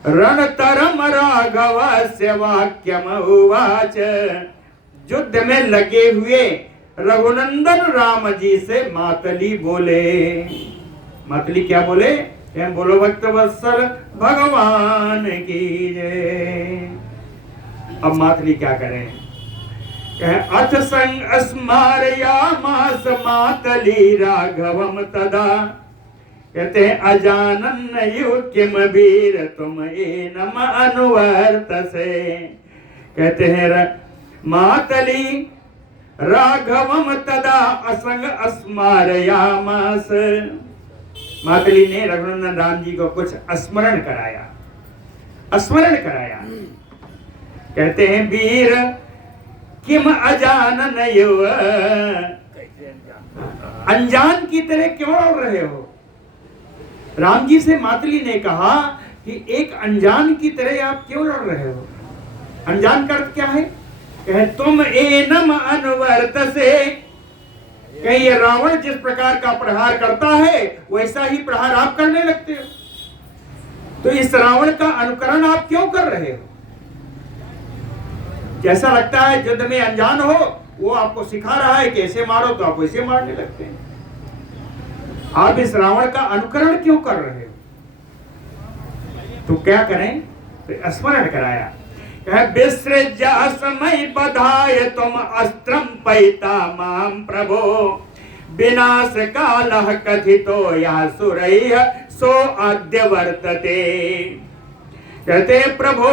रणतरम राघवस्य वाक्यम उवाच। युद्ध में लगे हुए रघुनंदन राम जी से मातली बोले। मातली क्या बोले? बोलो भक्त वत्सल भगवान की जय। अब मातली क्या करें? अथ संग स्मारयामास मातली राघवम तदा। कहते हैं अजानन यु किम वीर तुम एनम अनुवर्तसे। कहते हैं मातली राघवम तदा असंग स्मारयामास। मातली ने रघुनंदन राम जी को कुछ स्मरण कराया। कहते हैं वीर किम अजानन यु, अनजान की तरह क्यों उड़ रहे हो? राम जी से मातली ने कहा कि एक अनजान की तरह आप क्यों लड़ रहे हो? अनजान का अर्थ क्या है? कहे तुम एनम अनुवर्तसे। कहीं ये रावण जिस प्रकार का प्रहार करता है वैसा ही प्रहार आप करने लगते हो, तो इस रावण का अनुकरण आप क्यों कर रहे हो? जैसा लगता है युद्ध में अनजान हो, वो आपको सिखा रहा है कि ऐसे मारो, तो आप वैसे मारने लगते हैं। आप इस रावण का अनुकरण क्यों कर रहे हो? तो क्या करें? तो स्मरण कराया। विसृज्य समय बधाय तुम अस्त्रम पैता माम प्रभो विनाश कालः कथितो या सुरैः सो अद्य वर्तते। कहते प्रभु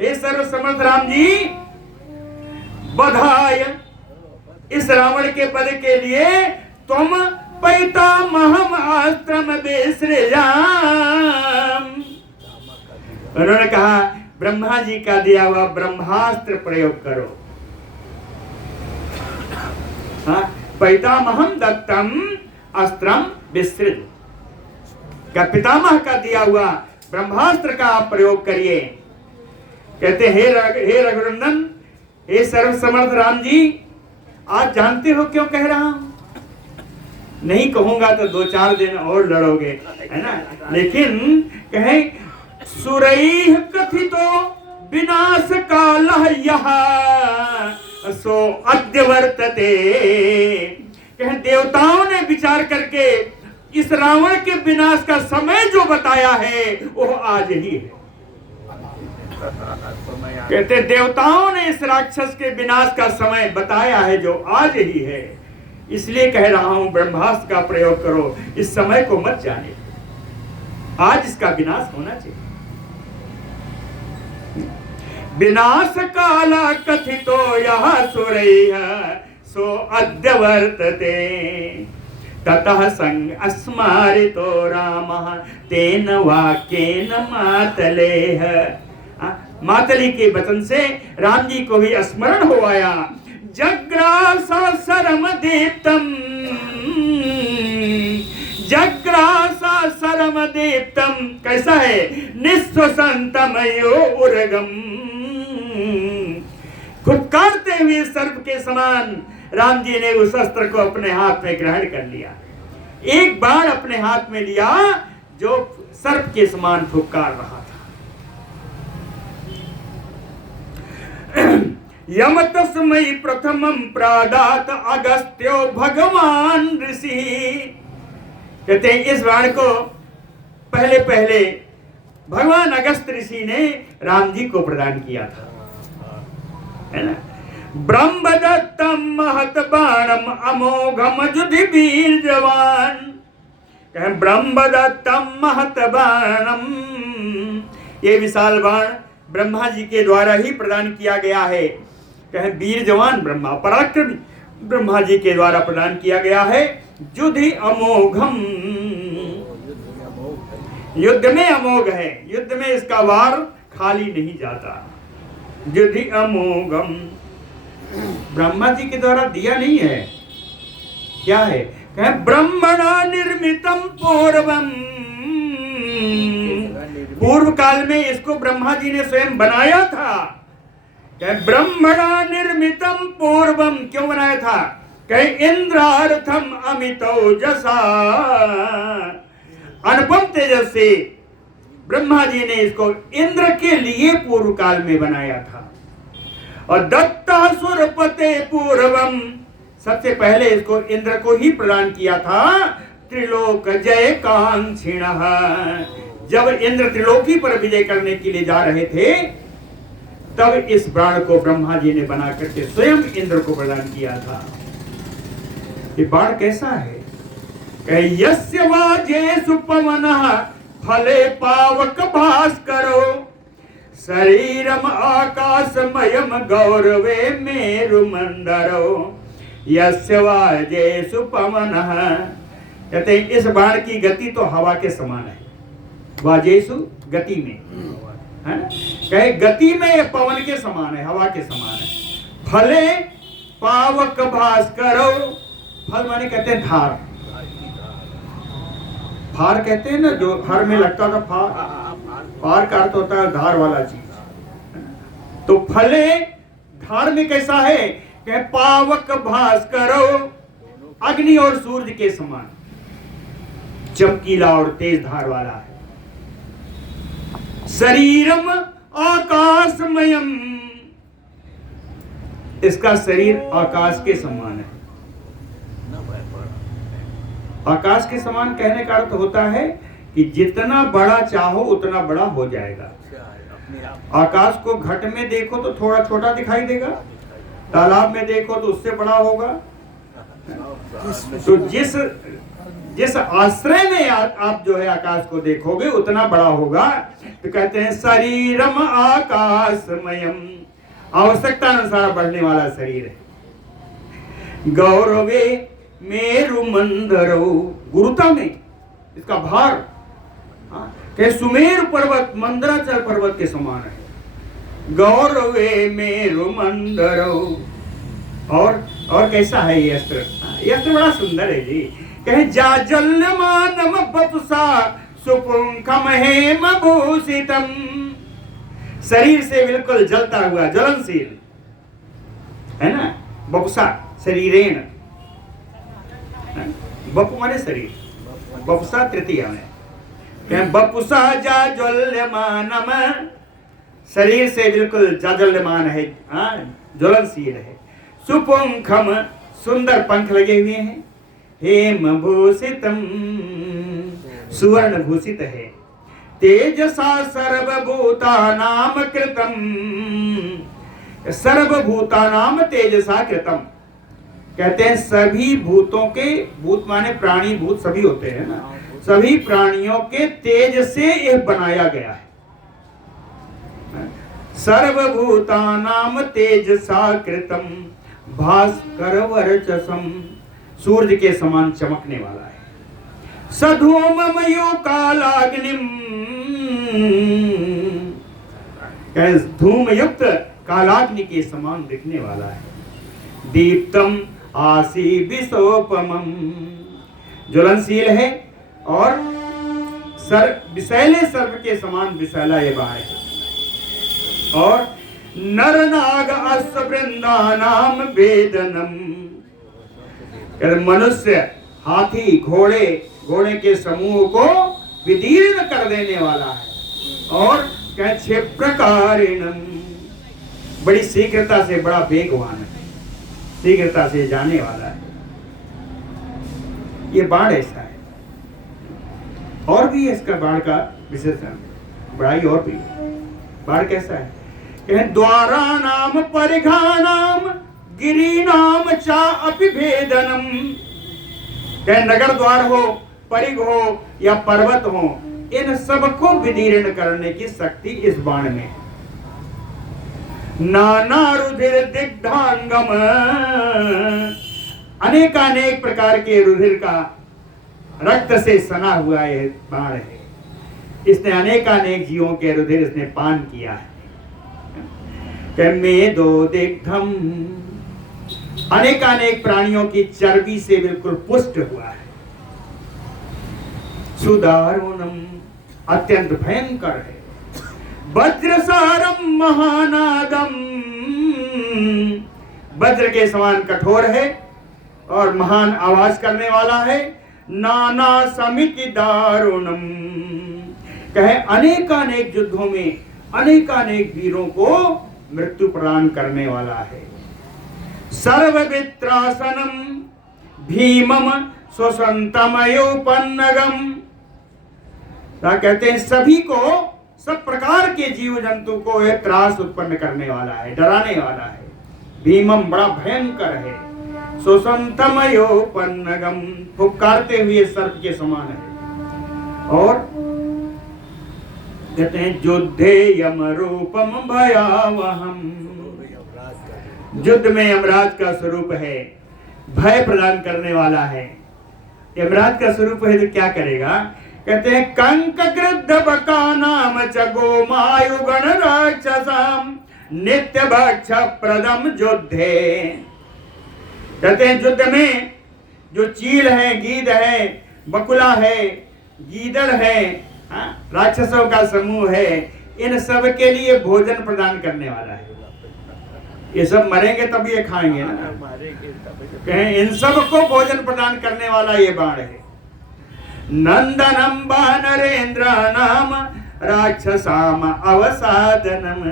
हे सर्व समर्थ राम जी, बधाय इस रावण के पद के लिए तुम पैतामहम अस्त्रम विसृजाम। उन्होंने कहा ब्रह्मा जी का दिया हुआ ब्रह्मास्त्र प्रयोग करो। हाँ, पैतामहम दत्तम अस्त्रम विसृज। क्या पितामह का दिया हुआ ब्रह्मास्त्र का आप प्रयोग करिए। कहते हे रघुनंदन, हे सर्वसमर्थ राम जी, आज जानते हो क्यों कह रहा हूं? नहीं कहूंगा तो 2-4 दिन और लड़ोगे, है ना। लेकिन कहे सुरैः कथितो विनाश कालः यः सो अद्य वर्तते। कहे देवताओं ने विचार करके इस रावण के विनाश का समय जो बताया है वो आज ही है। कहते देवताओं ने इस राक्षस के विनाश का समय बताया है जो आज ही है। इसलिए कह रहा हूं ब्रह्मास्त्र का प्रयोग करो, इस समय को मत जाने, आज इसका विनाश होना चाहिए। विनाश काल कथितो यः सुरैः सो अद्य वर्तते ततः संग अस्मारितो रामः तेन वाक्येन मातलेः। मातली के वचन से राम जी को भी स्मरण हो आया। जग्रास सरम दीप्तम, जग्रास सरम दीप्तम कैसा है? निःश्वसन्तमयो उर्गम। फुटकारते हुए सर्प के समान राम जी ने उस अस्त्र को अपने हाथ में ग्रहण कर लिया। एक बाण अपने हाथ में लिया जो सर्प के समान फुटकार रहा था। यम तस्मै प्रथमं प्रादात अगस्त्यो भगवान ऋषि। कहते हैं इस बाण को पहले पहले भगवान अगस्त ऋषि ने राम जी को प्रदान किया था, है ना। ब्रह्मदत्तम महत बाणम अमोघम युधि वीर जवान। कहे ब्रह्मदत्तम महत बाणम, ये विशाल बाण ब्रह्मा जी के द्वारा ही प्रदान किया गया है। कहे वीर जवान ब्रह्मा पराक्रमी ब्रह्मा जी के द्वारा प्रदान किया गया है। युधि अमोघम, युद्ध में अमोघ है, युद्ध में इसका वार खाली नहीं जाता। युधि अमोघम ब्रह्मा जी के द्वारा दिया नहीं है, क्या है? कहे ब्रह्मणा निर्मितम पूर्वम, पूर्व काल में इसको ब्रह्मा जी ने स्वयं बनाया था। कहे ब्रह्मणा निर्मितम पूर्वम, क्यों बनाया था? कहे इंद्रार्थम अमितौजसा, अनुपम तेजस से ब्रह्मा जी ने इसको इंद्र के लिए पूर्व काल में बनाया था। और दत्ता सुरपते पूर्वम, सबसे पहले इसको इंद्र को ही प्रदान किया था। त्रिलोक जय कांक्षिणः, जब इंद्र त्रिलोकी पर विजय करने के लिए जा रहे थे तब इस बाण को ब्रह्मा जी ने बना करके स्वयं इंद्र को प्रदान किया था। ये बाण कैसा है? कहे यस्य वाजेषु पवनः फले पावक भास्करो शरीरम आकाशमयम गौरवे मेरुमंडरो यस्य वाजेषु पवनः। कहते हैं इस बाण की गति तो हवा के समान है। वाजेषु गति में, है ना। कहे गति में ये पवन के समान है, हवा के समान है। फले पावक भास्करो, फल माने कहते हैं धार, फार कहते हैं ना, जो हर में लगता था फार, फार का अर्थ होता है धार वाला चीज। तो फले धार में कैसा है? कहे पावक भास्करो, अग्नि और सूर्य के समान चमकीला और तेज धार वाला है। शरीरम आकाशमयम, इसका शरीर आकाश के समान है। आकाश के समान कहने का अर्थ होता है कि जितना बड़ा चाहो उतना बड़ा हो जाएगा। आकाश को घट में देखो तो थोड़ा छोटा दिखाई देगा, तालाब में देखो तो उससे बड़ा होगा। तो जिस आश्रय में आप जो है आकाश को देखोगे उतना बड़ा होगा। तो कहते हैं शरीरम आकाशमयम, आवश्यकता अनुसार बढ़ने वाला शरीर है। गौरवे मेरुमंडरो, गुरुता में इसका भार के सुमेर पर्वत मंदराचल पर्वत के समान है। गौरवे मेरुमंडरो, और कैसा है ये अस्त्र? ये अस्त्र बड़ा सुंदर है जी। कहे जाजल्यमानम बपुषा सुपुंखम हेम भूषितम, शरीर से बिल्कुल जलता हुआ, ज्वलनशील है ना। बपुसा शरीरेण, बपु माने शरीर, बपुसा तृतीया में, बपुसा जाज्वल्यमानम, शरीर से बिल्कुल जाज्वल्यमान है, ज्वलनशील है। सुपुंखम, सुंदर पंख लगे हुए हैं। हेम भूषितम, सुवर्ण भूषित है। तेजसा सर्वभूतानाम कृतम, सर्वभूतानाम तेजसा कृतम, कहते हैं सभी भूतों के, भूत माने प्राणी, भूत सभी होते हैं ना, सभी प्राणियों के तेज से यह बनाया गया है। सर्वभूतानाम तेजसा कृतम, भास्कर वर्चसम, सूर्य के समान चमकने वाला है। सधूममयो कालाग्निम, धूम युक्त कालाग्नि के समान दिखने वाला है। दीप्तम आसी विशोपमम, ज्वलनशील है और विषैले सर्प के समान विषैला ये बाण है। और नर नाग अश्व वृंदानाम वेदनम, मनुष्य हाथी घोड़े, घोड़े के समूह को विदीर्ण कर देने वाला है। और क्षिप्रकारिणम, बड़ी शीघ्रता से, बड़ा वेगवान है, शीघ्रता से जाने वाला है। ये बाण ऐसा है। और भी है इसका बाण का विशेषण, बड़ाई और भी। बाण कैसा है? द्वारा नाम परिघानाम गिरीनाम चा अपिभेदनम, नगर द्वार हो, परिघ हो या पर्वत हो, इन सबको विदीर्ण करने की शक्ति इस बाण में है। नाना रुधिर दिग्धांगम, अनेकानेक प्रकार के रुधिर का, रक्त से सना हुआ यह बाण है। इसने अनेकानेक जीवों के रुधिर इसने पान किया है। मेदो दिग्धम, अनेकानेक प्राणियों की चर्बी से बिल्कुल पुष्ट हुआ है। सुदारुणम, अत्यंत भयंकर है। वज्रसारम महानादम, वज्र के समान कठोर है और महान आवाज करने वाला है। नाना समिति दारुणम, कहे अनेकानेक युद्धों में अनेकानेक वीरों को मृत्यु प्रदान करने वाला है। सर्ववित्रासनम भीमम स्वसंतमयोपन्नगम, कहते हैं सभी को, सब प्रकार के जीव जंतु को यह त्रास उत्पन्न करने वाला है, डराने वाला है। भीमम, बड़ा भयंकर है। स्वसंतमयोपन्नगम, फुफकारते हुए सर्प के समान है। और कहते हैं युद्धे यम रूपम भयावहम, युद्ध में यमराज का स्वरूप है, भय प्रदान करने वाला है। यमराज का स्वरूप है तो क्या करेगा? कहते हैं कंक कृद्ध बका नाम च गोमायु गण राक्षसाम नित्य भक्ष प्रदम युद्धे, कहते हैं युद्ध में जो चील है, गीद है, बकुला है, गीदड़ है, राक्षसों का समूह है, इन सब के लिए भोजन प्रदान करने वाला है। ये सब मरेंगे तब ये खाएंगे ना, कहें इन सब को भोजन प्रदान करने वाला ये बाण है। नंदनम वानरेंद्र नाम राक्षसाम अवसादनम,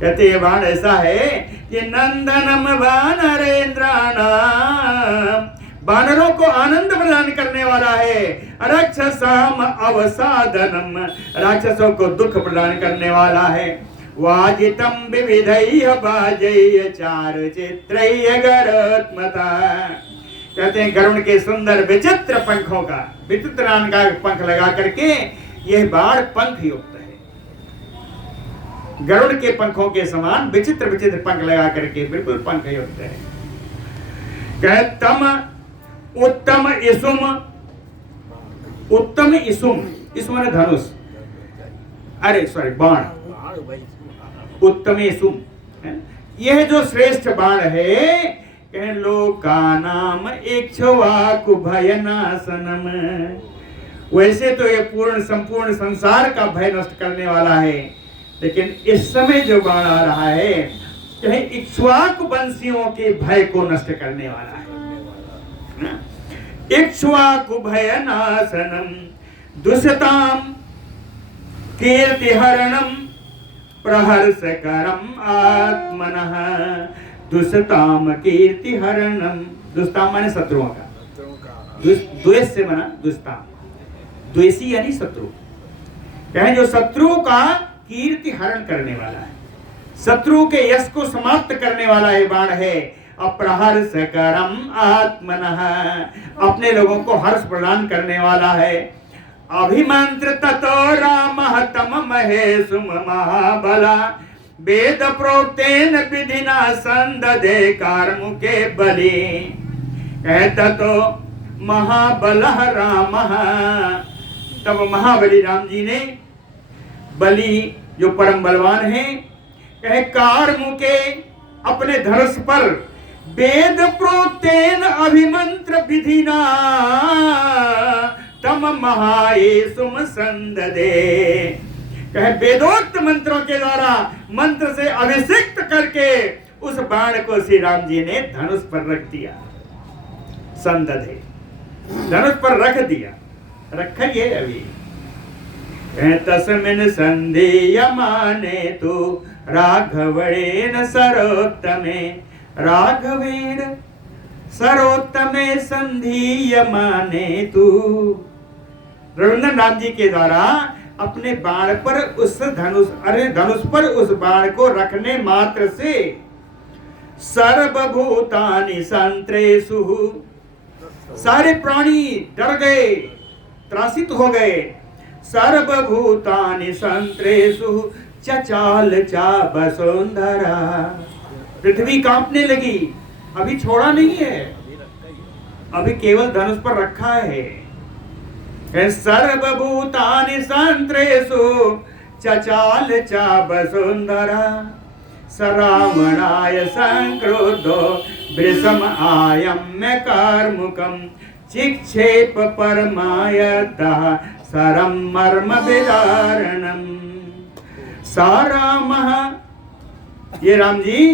कहते ये बाण ऐसा है कि नंदनम वानरेंद्र नाम, वानरों को आनंद प्रदान करने वाला है। राक्षसाम अवसादनम, राक्षसों को दुख प्रदान करने वाला है। वाजितम विविधैः बाजैः चार चित्रैः गरुत्मता, कहते हैं गरुड़ के सुंदर विचित्र पंखों का, विचित्र नाम का पंख लगा करके यह बाण पंख युक्त है। गरुड़ के पंखों के समान विचित्र विचित्र पंख लगा करके बिल्कुल पंख युक्त है। कहतम उत्तम इसुम, उत्तम इसुम, इसुम माने धनुष, अरे सॉरी बाण, उत्तम इसुम, यह जो श्रेष्ठ बाण है, लोकानाम इक्ष्वाकु भयनाशनम, वैसे तो ये पूर्ण संपूर्ण संसार का भय नष्ट करने वाला है, लेकिन इस समय जो बाण आ रहा है कहीं इक्ष्वाकु वंशियों के भय को नष्ट करने वाला है। इक्ष्वाकु भय नाशनम दुष्टाम कीर्तिहरणम प्रहर्षकरम आत्मनः। दुष्टाम कीर्तिहरणम, दुष्टाम माने शत्रुओं का, द्वेष से बना दुष्टाम, द्वेषी यानी शत्रु, कहें जो शत्रु का कीर्ति हरण करने वाला है, शत्रु के यश को समाप्त करने वाला ये बाण है। अप्रहर्षकरम आत्मनः, अपने लोगों को हर्ष प्रदान करने वाला है। अभिमंत्र ततो रामः तम महेशुम महाबला वेद प्रोक्तेन विधिना संददे कार्मुके बलि। ततो महाबलः रामः, तब महाबली राम जी ने, बलि जो परम बलवान है, कहे कार्मुके अपने धनुष पर वेद प्रोक्तेन अभिमंत्र विधिना तम महाएसुम संददे। कहे वेदोक्त मंत्रों के द्वारा मंत्र से अभिषिक्त करके उस बाण को श्री राम जी ने धनुष पर रख दिया। संददे धनुष पर रख दिया, रखा ये अभी। तस्मिन् संधीयमाने तु राघवेण सरोत्तमे, राघवेण सरोत्तमे संधीयमाने तु। रघुनंदन राम जी के द्वारा अपने बाण पर उस धनुष पर उस बाण को रखने मात्र से सर्वभूतानि संत्रेषु, सारे प्राणी डर गए, त्रासित हो गए। सर्वभूतानि संत्रेषु चचाल चा वसुंधरा, पृथ्वी कांपने लगी। अभी छोड़ा नहीं है, अभी केवल धनुष पर रखा है। सर्वभूतानि संत्रेषु चचाल चा वसुंधरा सरावणाय संक्रोधो वृषम आयम्य कार्मुकम चिक्षेप परमायतः सरम मर्म विदारणम। सारामः, ये राम जी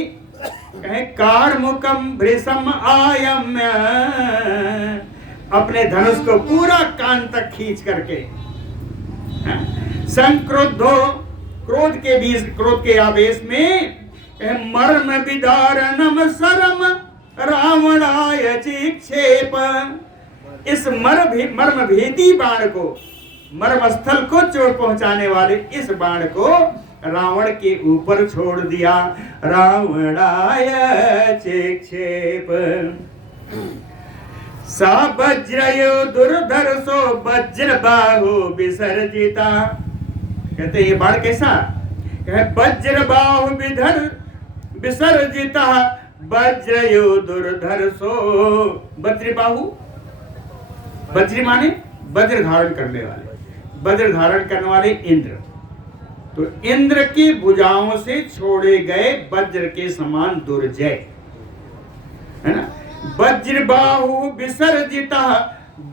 कहे कार्मुकम वृषम आयम्य, अपने धनुष को पूरा कान तक खींच करके, संक्रोधो क्रोध के बीच, क्रोध के आवेश में मर्म विदारणम सरम रावणाय चिक्षेप, इस मर्म भेदी बाण को, मर्म स्थल को चोट पहुंचाने वाले इस बाण को रावण के ऊपर छोड़ दिया। रावणाय चिक्षेप सा वज्रयो दुर्धर्षो वज्र बाहु विसर्जिता। कहते ये बाण कैसा है? वज्र बाहु विसर्जिता वज्रयो दुर्धर्षो। वज्र बाहु, वज्र माने वज्र धारण करने वाले, वज्र धारण करने वाले इंद्र। तो इंद्र की भुजाओं से छोड़े गए वज्र के समान दुर्जय, है ना। वज्र बाहु विसर्जिता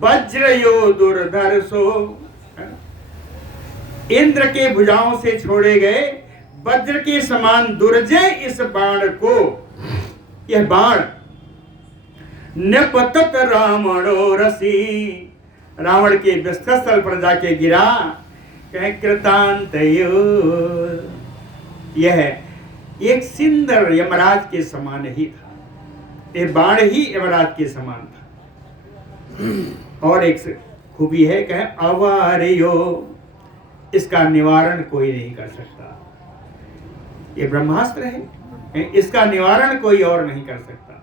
वज्रयो दुर्धर्षो, इंद्र के भुजाओं से छोड़े गए वज्र के समान दुर्जय इस बाण को, यह बाण नपतत रावणो रसी, रावण के वक्षस्थल पर जाके गिरा। कहे कृतांतयो, यह एक सिंदर यमराज के समान ही था, यह बाण ही यमराज के समान था। और एक खूबी है, कहे अवार्यो, इसका निवारण कोई नहीं कर सकता। ये ब्रह्मास्त्र है, इसका निवारण कोई और नहीं कर सकता।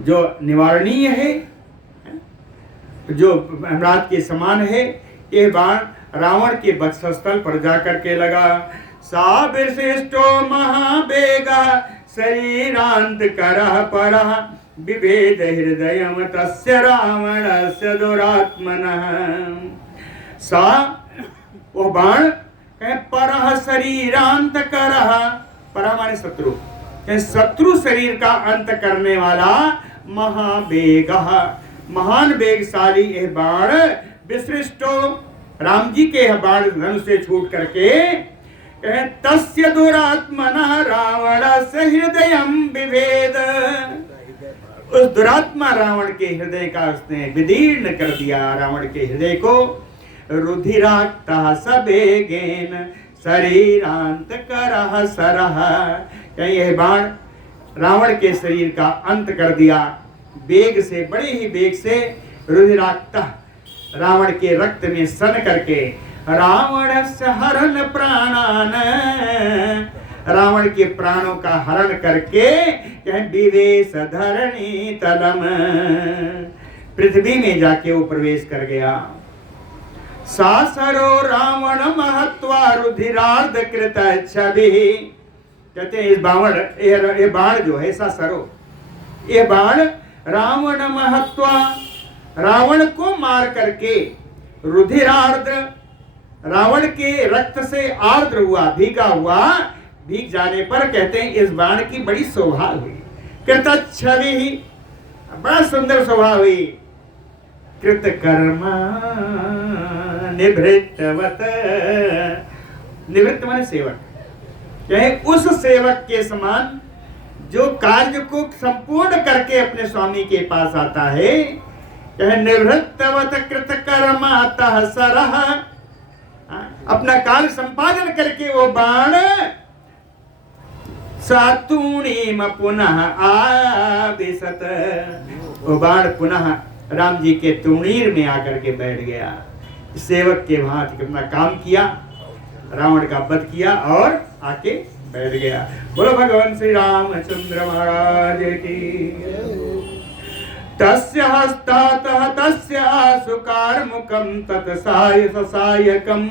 जो निवारणीय है, जो यमराज के समान है, ये बाण रावण के वक्षस्थल पर जाकर के लगा। सा विशिष्टो महावेगा शरीरांत करः परः विभेद हृदयम तस्य रावणस्य दुरात्मनः। सा, वो बाण परः शरीरांत करः, परः माने शत्रु, शत्रु शरीर का अंत करने वाला महावेगः, महान वेगशाली यह बाण विसृष्टो, राम जी के यह बाण धनुष से छूट करके तस्य दुरात्मना रावण से हृदय विभेद, उस दुरात्मा रावण के हृदय का उसने विदीर्ण कर दिया, रावण के हृदय को। रुधिराक्ता सबेगेन शरीरांत करह सरह, यह बाण रावण के शरीर का अंत कर दिया, वेग से, बड़े ही वेग से। रुधिराक्ता, रावण के रक्त में सन करके, रावण से हरण प्राणान, रावण के प्राणों का हरण करके विवेश धरणी तलम, पृथ्वी में जाके वो प्रवेश कर गया। सासरो रावण महत्वा रुधिरार्ध कृत छवि, कहते हैं इस बावण, ये बाण जो है सासरो, ये बाण रावण महत्वा, रावण को मार करके, रुधिरार्द्र, रावण के रक्त से आर्द्र हुआ, भीगा हुआ, भीग जाने पर कहते हैं इस बाण की बड़ी शोभा हुई। कृत छवि, बड़ा सुंदर शोभा हुई। कृत कर्मा निवृत्तवत, निवृत्त माने सेवक, चाहे उस सेवक के समान जो कार्य को संपूर्ण करके अपने स्वामी के पास आता है, चाहे निवृत्तवत कृत कर्मातः सरह, अपना कार्य संपादन करके वो बाण सातुणीम पुनः आविशत, वो बाण पुनः राम जी के तुणीर में आकर के बैठ गया। सेवक के भांति अपना काम किया, रावण का वध किया और आके बैठ गया। बोलो भगवान श्री रामचंद्र महाराज की। तस्य हस्तातः तस्य आशुकार मुखम तत्साय ससायकम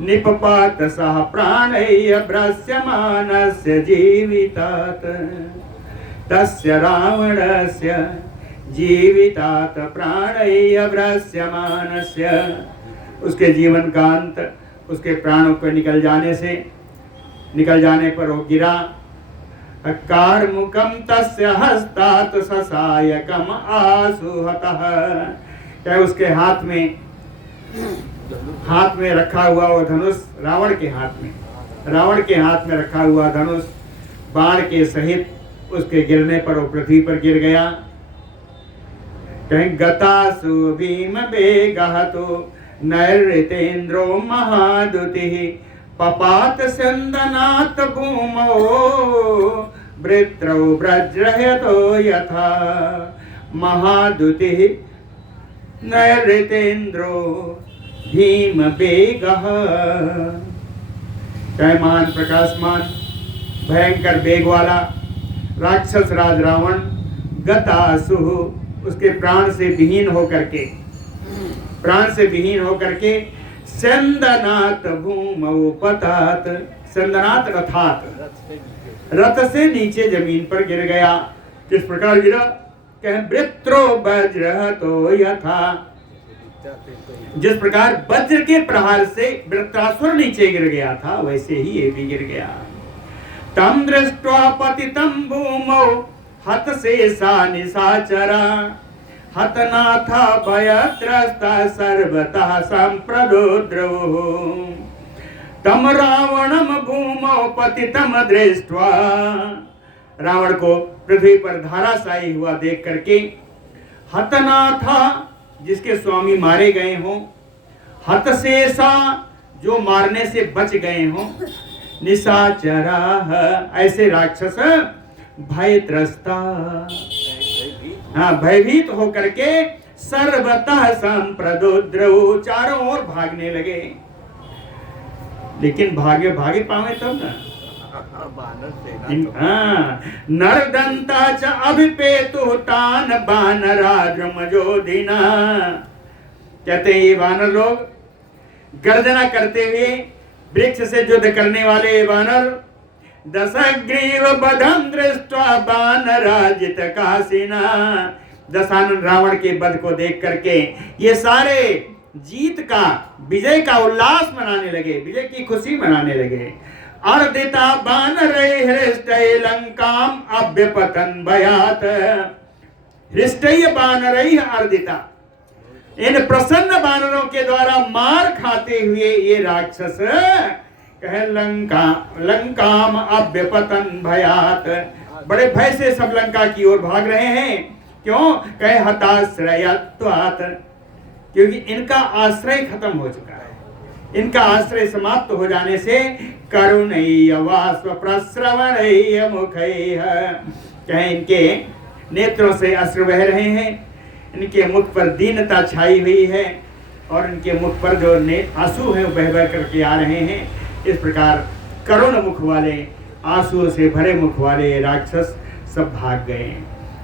निपपात सह प्राणैः भ्रस्यमानस्य जीवितात, तस्य रावणस्य जीवितात प्राणैः भ्रस्यमानस्य, उसके जीवन का अंत उसके प्राणों को निकल जाने पर वो गिरा। कार मुखम तस्य हस्तात ससायकम आसुहतः, क्या उसके हाथ में रखा हुआ वो धनुष, रावण के हाथ में रखा हुआ धनुष बाण के सहित उसके गिरने पर वो पृथ्वी पर गिर गया। कहीं गतासु भीम बेगहतो नैऋतेन्द्रो महादुतिः पपात संदनात भूमो वृत्रौ व्रजयतो यथा महादुतिः नैऋतेन्द्रो भीम बेगः, चाहे महान प्रकाशमान भयंकर बेग वाला राक्षस राज रावण गतासु, उसके प्राण से विहीन होकर के संदनात भूमौ पतात, संदनात रथात, रथ से नीचे जमीन पर गिर गया। किस प्रकार गिरा? कह वृत्रो वज्रहतो यथा, जिस प्रकार वज्र के प्रहार से वृत्रासुर नीचे गिर गया था वैसे ही ये भी गिर गया। तम दृष्ट्वा पतितं भूमौ हत शेषा निशाचरा हतनाथा भयत्रस्ता सर्वतः संप्रदोद्रवुः, तम रावणम भूमौ पतितम दृष्ट्वा, रावण को पृथ्वी पर धाराशायी हुआ देख करके, हतनाथा जिसके स्वामी मारे गए हों, हतशेषा जो मारने से बच गए हों, निशाचरा ऐसे राक्षस भयत्रस्ता, भयभीत होकर के सर्वतः संप्रदोद्रवुः, चारों ओर भागने लगे। लेकिन भागे पावे तब ना, नरदंता च अभिपेतु तान बानराद्रमजोधिना, कहते हैं ये वानर लोग गर्जना करते हुए वृक्ष से युद्ध करने वाले वानर, दशग्रीव बधं दृष्ट्वा बानराजित कासिना, दशानन रावण के वध को देख करके ये सारे जीत का, विजय का उल्लास मनाने लगे, विजय की खुशी मनाने लगे। अर्दिता बानरैः हृष्टैः लंकाम् अभ्यपतन् भयात्, हृष्टय बानरई अर्दिता। इन प्रसन्न बानरों के द्वारा मार खाते हुए ये राक्षस कहे लंकाम अभ्यपतन भयात, बड़े भय से सब लंका की ओर भाग रहे हैं। क्यों? कहे हताश्रयत्वात्, क्योंकि इनका आश्रय खत्म हो चुका है। इनका आश्रय समाप्त हो जाने से करुणैय वास्व प्रस्रवणैय मुखैः, कहे इनके नेत्रों से अश्रु बह रहे हैं, इनके मुख पर दीनता छाई हुई है और इनके मुख पर जो आंसू हैं बह बह करके आ रहे हैं। इस प्रकार करुण मुख वाले, आंसुओं से भरे मुख वाले राक्षस सब भाग गए।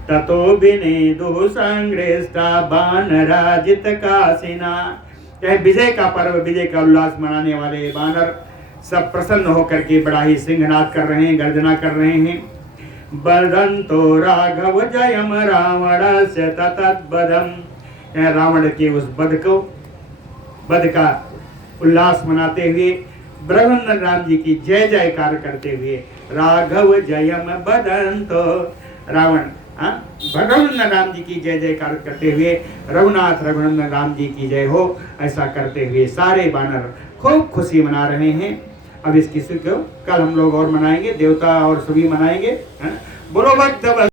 ततो विनेदु संग्रस्ता बानराजित कासिना, विजय का पर्व, विजय का उल्लास मनाने वाले बानर सब प्रसन्न होकर के बड़ा ही सिंहनाद कर रहे हैं, गर्जना कर रहे हैं। बदंतो राघव जयम रावण से तत्बदम, रावण के उस बध का उल्लास मनाते हुए रघुनंदन राम जी की जय जयकार करते हुए राघव जयम बदंतो, रावण रघुनंदन राम जी की जय जयकार करते हुए रघुनाथ रघुनंदन राम जी की जय हो, ऐसा करते हुए सारे बानर खूब खुशी मना रहे हैं। अब इसकी सुख कल हम लोग और मनाएंगे, देवता और सभी मनाएंगे। बोलो भक्त